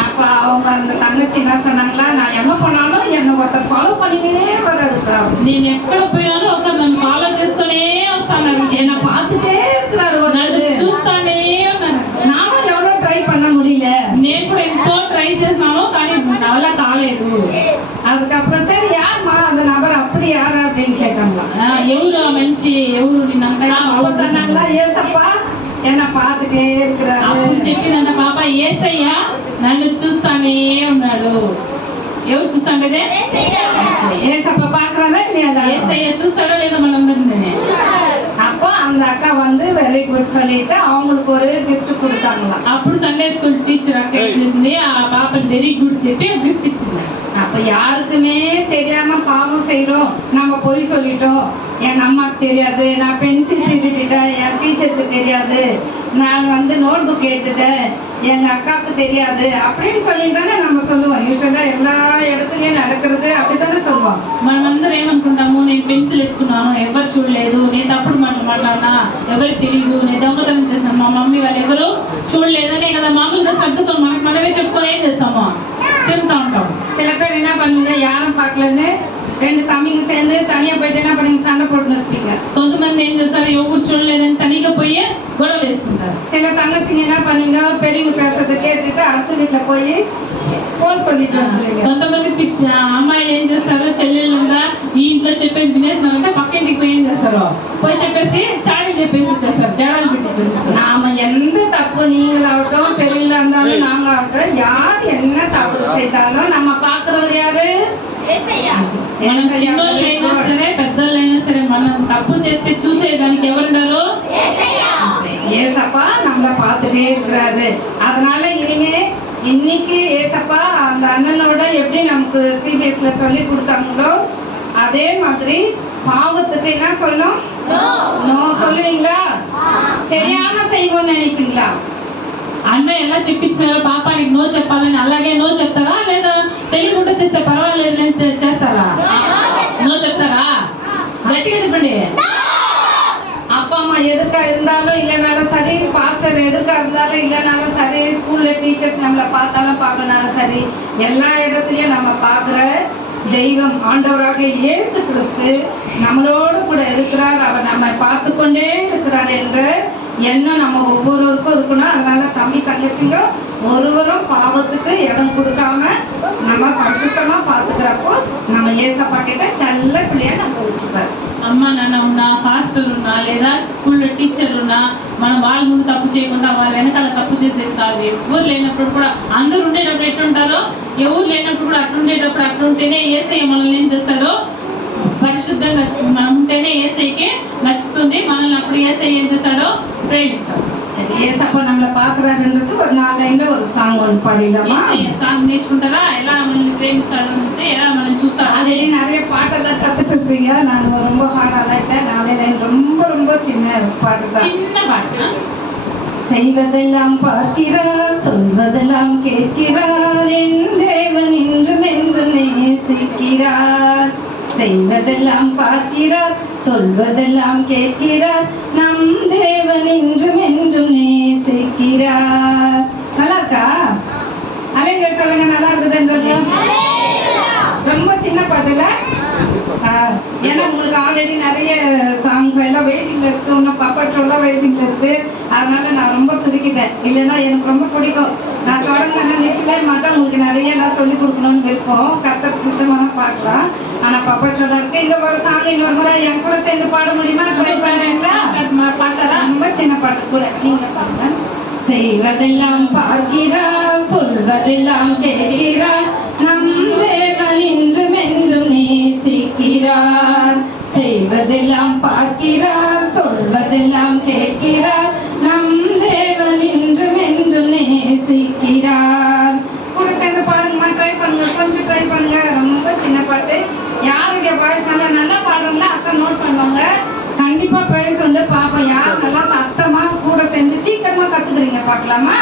அப்ப அவங்க அந்த தங்கச்சி என்ன சொன்னாங்களா, நான் எங்க போனாலும் என்னை ஒருத்தர் ஃபாலோ பண்ணினே வர்றாருக்கா, నేను ఎక్కడ పోయినానో ఒకరు నన్ను ఫాలో చేసుకునే వస్తాను, என்னை பார்த்துட்டே இருக்கிறாரு, నన్ను చూస్తానే ఉన్నాను. நானும் எவ்வளவு ட்ரை பண்ண முடியல, నేను కూడా ఎంతో ట్రై చేసినాను కానీ నా వల్ల కాలేదు. அதுக்கப்புறம் சரி யாருமா அந்த நபர், அப்படி யாரு அப்படின்னு கேட்டாங்களா. ఎవరు ఆ మనిషి, ఎవరు నిన్ను అంతగా அப்ப சொன்னாங்களா, ஏசப்பா என்ன பார்த்துட்டே இருக்கிறாரு. అప్పుడు చెప్పిందంట పాప, యేసయ్య నన్ను చూస్తానే ఉన్నాడు. ఎవరు చూస్తాండేదే? ஏசப்பா பாக்குறாரா இல்லையா? యేసయ్య చూస్తాడో లేదో మనందరినీ. அப்போ அந்த அக்கா வந்து வெரி குட் சொல்லிட்டு அவங்களுக்கு ஒரு கிஃப்ட் கொடுத்தாங்களா. అప్పుడు సండే స్కూల్ టీచర్ అక్క ఏం చేసింది, ఆ పాపని వెరీ గుడ్ చెప్పి గిఫ్ట్ ఇచ్చింది. அப்ப யாருக்குமே தெரியாம பாவம் செய்யறோம், நம்ம பொய் சொல்லிட்டோம், என் அம்மாக்கு தெரியாது, நான் பென்சில் திருட்டிட்டேன், என் டீச்சருக்கு தெரியாது, நான் வந்து நோட் புக் எடுத்துட்டேன், எங்க அக்காவுக்கு தெரியாது அப்படின்னு சொல்லி தானே நம்ம சொல்லுவோம். யூஸ்வலா எல்லா இடத்துலயும் நடக்கிறது அப்படித்தானே சொல்லுவோம். మనమందరం ఏమనుకుంటాము, నేను పెన్సిల్ ఎత్తుకున్నాను ఎవరు చూడలేదు, నేను తప్పుడు మాటలు మాట్లాడినా ఎవరికి తెలియదు, నేను దొంగతనం చేస్తాను మా మమ్మీ వాళ్ళు ఎవరు చూడలేదనే కదా మామూలుగా సర్దుకొని మనమే చెప్పుకొని ఏం చేస్తాము, తిరుగుతూ ఉంటాం. சில பேர் என்ன பண்ணுங்க, யாரும் பார்க்கலன்னு 2 தம்பிங்க சேர்ந்து தனியா போயிட்டு என்ன பண்ணீங்க, சண்டை போட்டு இருப்பீங்க. కొంతమంది ఏం చేస్తారు ఎవరు చూడలేదని తనిగా పోయి గొడవలు వేసుకుంటారు. சில தங்கச்சிங்க என்ன பண்ணுங்க, பெரியவங்க பேசுறதை கேட்டுட்டு அடுத்த வீட்டுல போய் போன் சொல்லிட்டு வந்துருங்க. కొంతమంది అమ్మాయిలు ఏం చేస్తారు, చెల్లెళ్ళు ఉందా ఈ ఇంట్లో చెప్పేసి వినేస్తున్నారంటే పక్క ఇంటికి పోయి ఏం చేస్తారు, పోయి చెప్పేసి చాడీలు చెప్పేసి వచ్చేస్తారు, జడాలు పెట్టి వచ్చేస్తారు. நாம எந்த தப்பு நீங்களாகட்டும் பெரியவங்களா இருந்தாலும் நாங்க ஆகட்டும் யார் என்ன தவறு செய்தாலும் நம்ம பாக்குறவர் யாரு? మనం చిన్నోళ్ళైనా సరే పెద్దోళ్ళైనా సరే మనం తప్పు చేస్తే చూసేదానికి ఎవరుండారు? ஏசப்பா நம்மளை பார்த்துட்டே இருக்கிறாரு. அதனால இனிமே இன்னைக்கு ஏசப்பா அந்த அண்ணனோட எப்படி நமக்கு சிபிஎஸ்ல சொல்லி கொடுத்தாங்களோ அதே மாதிரி பாவத்துக்கு என்ன சொல்லணும்? நோ சொல்லுவீங்களா? தெரியாம செய்வோம்னு நினைப்பீங்களா? అన్న ఎలా చెప్పించినారో పాపానికి నో చెప్పాలని అలాగే నో చెప్తారా, లేదా తెలియకుండా చేస్తే పర్వాలేదు చేస్తారా? నో చెప్తారా? గట్టిగా చెప్పండి. அப்பா அம்மா எதுக்கா இருந்தாலும் இல்லைனாலும் சரி, பாஸ்டர் எதுக்கா இருந்தாலும் இல்லைனாலும் சரி, ஸ்கூல்ல டீச்சர்ஸ் நம்மளை பார்த்தாலும் பார்க்கனாலும் சரி, எல்லா இடத்துலயும் நம்ம பார்க்குற தெய்வம் ஆண்டவராக இயேசு கிறிஸ்து நம்மளோடு கூட இருக்கிறார். அவர் நம்மை பார்த்து கொண்டே இருக்கிறார் என்ற எண்ணம் நம்ம ஒவ்வொருவருக்கும் இருக்கணும். அதனால தம்பி தங்கச்சிங்க ஒருவரும் பாவத்துக்கு இடம் கொடுக்காம நம்ம பரிசுத்தமா பார்த்துக்கிறப்போ நம்ம ஏசப்பா கிட்ட செல்ல பிள்ளையா நம்ம வச்சுப்பார். అమ్మ నాన్న ఉన్నా, పాస్టర్ ఉన్నా, లేదా స్కూల్లో టీచర్లు ఉన్నా, మనం వాళ్ళ ముందు తప్పు చేయకుండా వాళ్ళ వెనకాల తప్పు చేసేది కాదు. ఎవరు లేనప్పుడు కూడా, అందరూ ఉండేటప్పుడు ఎట్లుంటారో ఎవరు లేనప్పుడు కూడా అట్లుండేటప్పుడు అట్లుంటేనే యేసయ్య మనల్ని ఏం చేస్తాడో, పరిశుద్ధంగా మనం ఉంటేనే యేసయ్యకి నచ్చుతుంది. మనల్ని అప్పుడు యేసయ్య ఏం చేస్తాడో ప్రేమిస్తాడు. சரி, ஏசப்பா நம்மளை பார்க்குறாருன்றது ஒரு 4 லைன்ல ஒரு சாங் ஒன்று பாடிடலாமா? సాంగ్ నేర్చుకుంటారా ఎలా మనల్ని ప్రేమిస్తాడు అంటే, ఎలా మనం చూస్తాడు. ஆல்ரெடி நிறைய பாட்டெல்லாம் கற்றுச்சிருப்பீங்க. நான் ரொம்ப ஹார்டாக இல்லை. 4 லைன் ரொம்ப ரொம்ப சின்ன பாட்டு தான். చిన్న పాట. செய்வதெல்லாம் பார்க்கிறார், சொல்வதெல்லாம் கேட்கிறார், என் தேவன் இன்றும் என்றும் நேசிக்கிறார். செய்வதெல்லாம் பார்க்கிறார், சொல்வதெல்லாம் கேட்கிறார், நம் தேவன் இன்றும் என்றும் நேசிக்கிறார். நல்லா இருக்கா? அலைங்க சொல்லுங்க, நல்லா இருக்குதுன்றது. ரொம்ப சின்ன பாட்டுல ஏன்னா உங்களுக்கு ஆல்ரெடி நிறைய சாங்ஸ் எல்லாம் வெயிட்டிங்ல இருக்கு, இன்னும் பப்பட்ரோலாம் வெயிட்டிங்ல இருக்கு. அதனால நான் ரொம்ப சுருக்கிட்டேன். இல்லைன்னா எனக்கு ரொம்ப பிடிக்கும். நான் தொடங்கினா நிற்கவே மாட்டேன். உங்களுக்கு நிறைய எல்லாம் சொல்லி கொடுக்கணும்னு விருப்பம். கரெக்டாக சுத்தமான பாடலாம். ஆனா பப்பட்ரோல இருக்கு. இந்த ஒரு சாங் இன்னொரு முறை என் கூட சேர்ந்து பாட முடியுமா? பாட்டாரா? ரொம்ப சின்ன பாட்டு கூட நீங்க பாருங்க. செய்வதெல்லாம் பார்க்கிறார், சொல்வதெல்லாம் கேட்கிறார், நம் தேவன் இன்றும் என்றும் நேசிக்கிறார். செய்வதெல்லாம் பார்க்கிறார், சொல்வதெல்லாம் கேட்கிறார், நம் தேவன் இன்றும் என்றும் நேசிக்கிறார். கூட சேர்ந்து பாடுங்கம்மா, ட்ரை பண்ணுங்க, கொஞ்சம் ட்ரை பண்ணுங்க. ரொம்ப சின்ன பாட்டு. யாருடைய வாய்ஸ் நல்லா பாடுறீங்களா அக்கா நோட் பண்ணுவாங்க. கண்டிப்பா பிரைஸ் உண்டு. பாப்போம் யார் நல்லா சத்தமா கூட சேர்ந்து சீக்கிரமா கத்துக்கிறீங்க பார்க்கலாமா?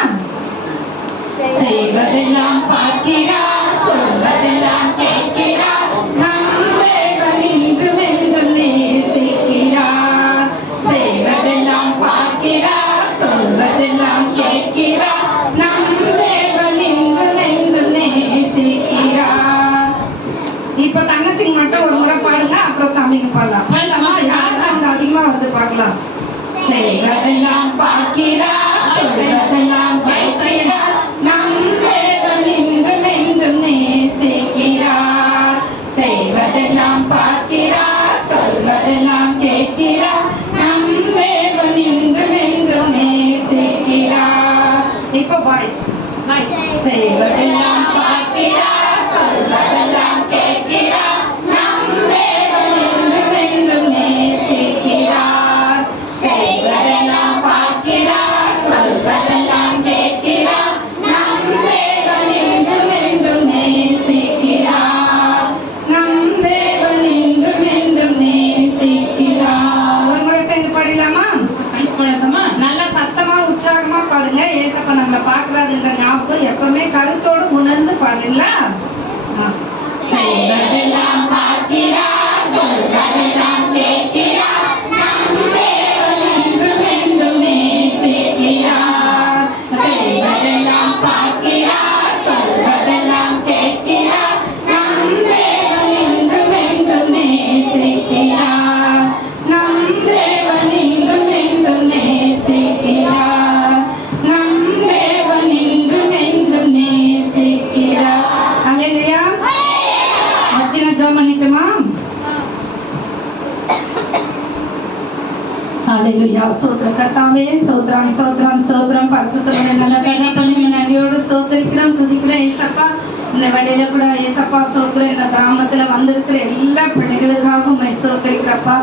செய்வதெல்லாம் பார்க்கிறார், சொல்வதெல்லாம் கேட்கிறார், நம் தேவன் இன்றும் என்றும் நேசிக்கிறார். செய்வதெல்லாம் பார்க்கிறார், சொல்வதெல்லாம் கேட்கிறார், நம் தேவன் இன்றும் என்றும் நேசிக்கிறார். இப்ப தங்கச்சிங்க மட்டும் ஒரு முறை பாடுங்க, அப்புறம் தம்பிங்க பாடலாம். யார் சாங் அதிகமா வந்து பார்க்கலாம். செய்வதெல்லாம் பார்க்கிறார், சொல்வதெல்லாம் கேட்கிறார், நம் தேவன் இன்றும் என்றும் நேசிக்கிறார். செய்வதெல்லாம் பார்க்கிறார், சொல்வதெல்லாம் கேட்கிறார், நம் தேவன் இன்றும் என்றும் நேசிக்கிறார். இப்போ வாய்ஸ். செய்வதெல்லாம் பார்க்கிறார், சொல்வதெல்லாம் கேட்கிறார், நம் தேவன் இன்றும் என்றும் நேசிக்கிறார். செய்வதெல்லாம் பார்க்கிறார், சொல்வதெல்லாம் ஹalleluya ஸ்தோத்திரம் கர்த்தாவே ஸ்தோத்திரம் ஸ்தோத்திரம் ஸ்தோத்திரம் பரிசுத்தமான நல்ல தகப்பனே நன்றியோடு ஸ்தோத்திரிக்கிறோம் துதிக்கிறோம் ஏசப்பா இந்த வழியில கூட ஏசப்பா ஸ்தோத்திரம் இந்த கிராமத்துல வந்திருக்கிற எல்லா பிள்ளைகளுக்காகவும் ஸ்தோத்திரிக்கிறப்பா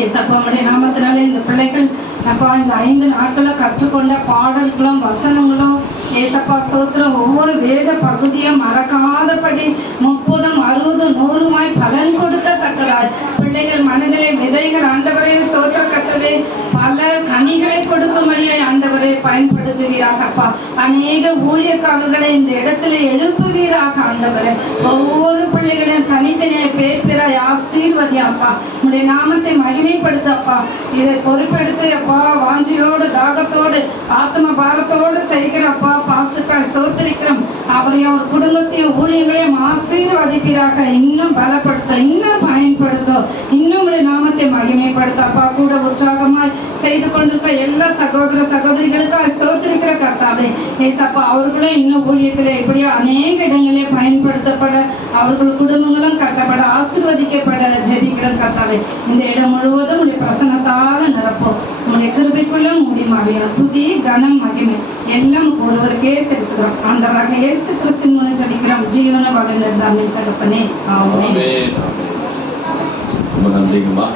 ஏசப்பா உடைய நாமத்தினாலே இந்த பிள்ளைகள் அப்பா இந்த 5 நாட்களை கற்றுக்கொண்ட பாடல்களும் வசனங்களும் ஏசப்பா ஸ்தோத்திரம் ஒவ்வொரு வேத பகுதியும் மறக்காதபடி 30, 60, 100 பலன் கொடுக்கத்தக்கதாய் பிள்ளைகள் மனதிலே விதைகள் ஆண்டவரே ஸ்தோத்திர கர்த்தாவே பல கனிகளை கொடுக்கும்படியாய் ஆண்டவரை பயன்படுத்துவீராக அப்பா அநேக ஊழியக்காரர்களை இந்த இடத்துல எழுப்புவீராக ஆண்டவரே ஒவ்வொரு பிள்ளைகளையும் தனித்தனியாய் பேர்பிறாய் ஆசீர்வதியாப்பா உடைய நாமத்தை மகிமைப்படுத்தப்பா இதை பொறுப்பெடுத்து அப்பா வாஞ்சியோடு தாகத்தோடு ஆத்ம பாரத்தோடு செய்கிறப்பா பாஸ்டர்க்காய் ஸ்தோத்திரிக்கிறோம் அவரையும் அவர் குடும்பத்தையும் ஊழியங்களையும் ஆசீர்வதிப்பீராக இன்னும் பலப்படுத்தும் இன்னும் பயன்படுத்தும் இன்னும் உடைய நாமத்தை மகிமைப்படுத்தப்பா கூட உற்சாகமாய் செய்து கொண்டிருக்கிற எல்லா சகோதர சகோதரிகளுக்காக ஸ்தோத்திரிக்கிற கர்த்தாவே ஏசப்பா அவர்களும் இன்னும் ஊழியத்தில் எப்படியோ அநேக இடங்களே பயன்படுத்தப்பட அவர்கள் குடும்பங்களும் கட்டப்பட ஆசீர்வதிக்கப்பட ஜெபிக்கிற கர்த்தாவே இந்த இடம் முழுவதும் உடைய பிரசன்னத்தால நிரப்போம் உடைய கிருபைக்குள்ள மூடி மாறியா துதி கனம் மகிமை எல்லாம் ஒருவருக்கே செலுத்துகிறோம் ஆண்டவராக இயேசு கிறிஸ்துவின் மூலம் ஜெபிக்கிறோம் ஜீவன வகையில் இருந்தாமே தகப்பனே ஆமென். ரொம்ப நன்றிங்கம்மா.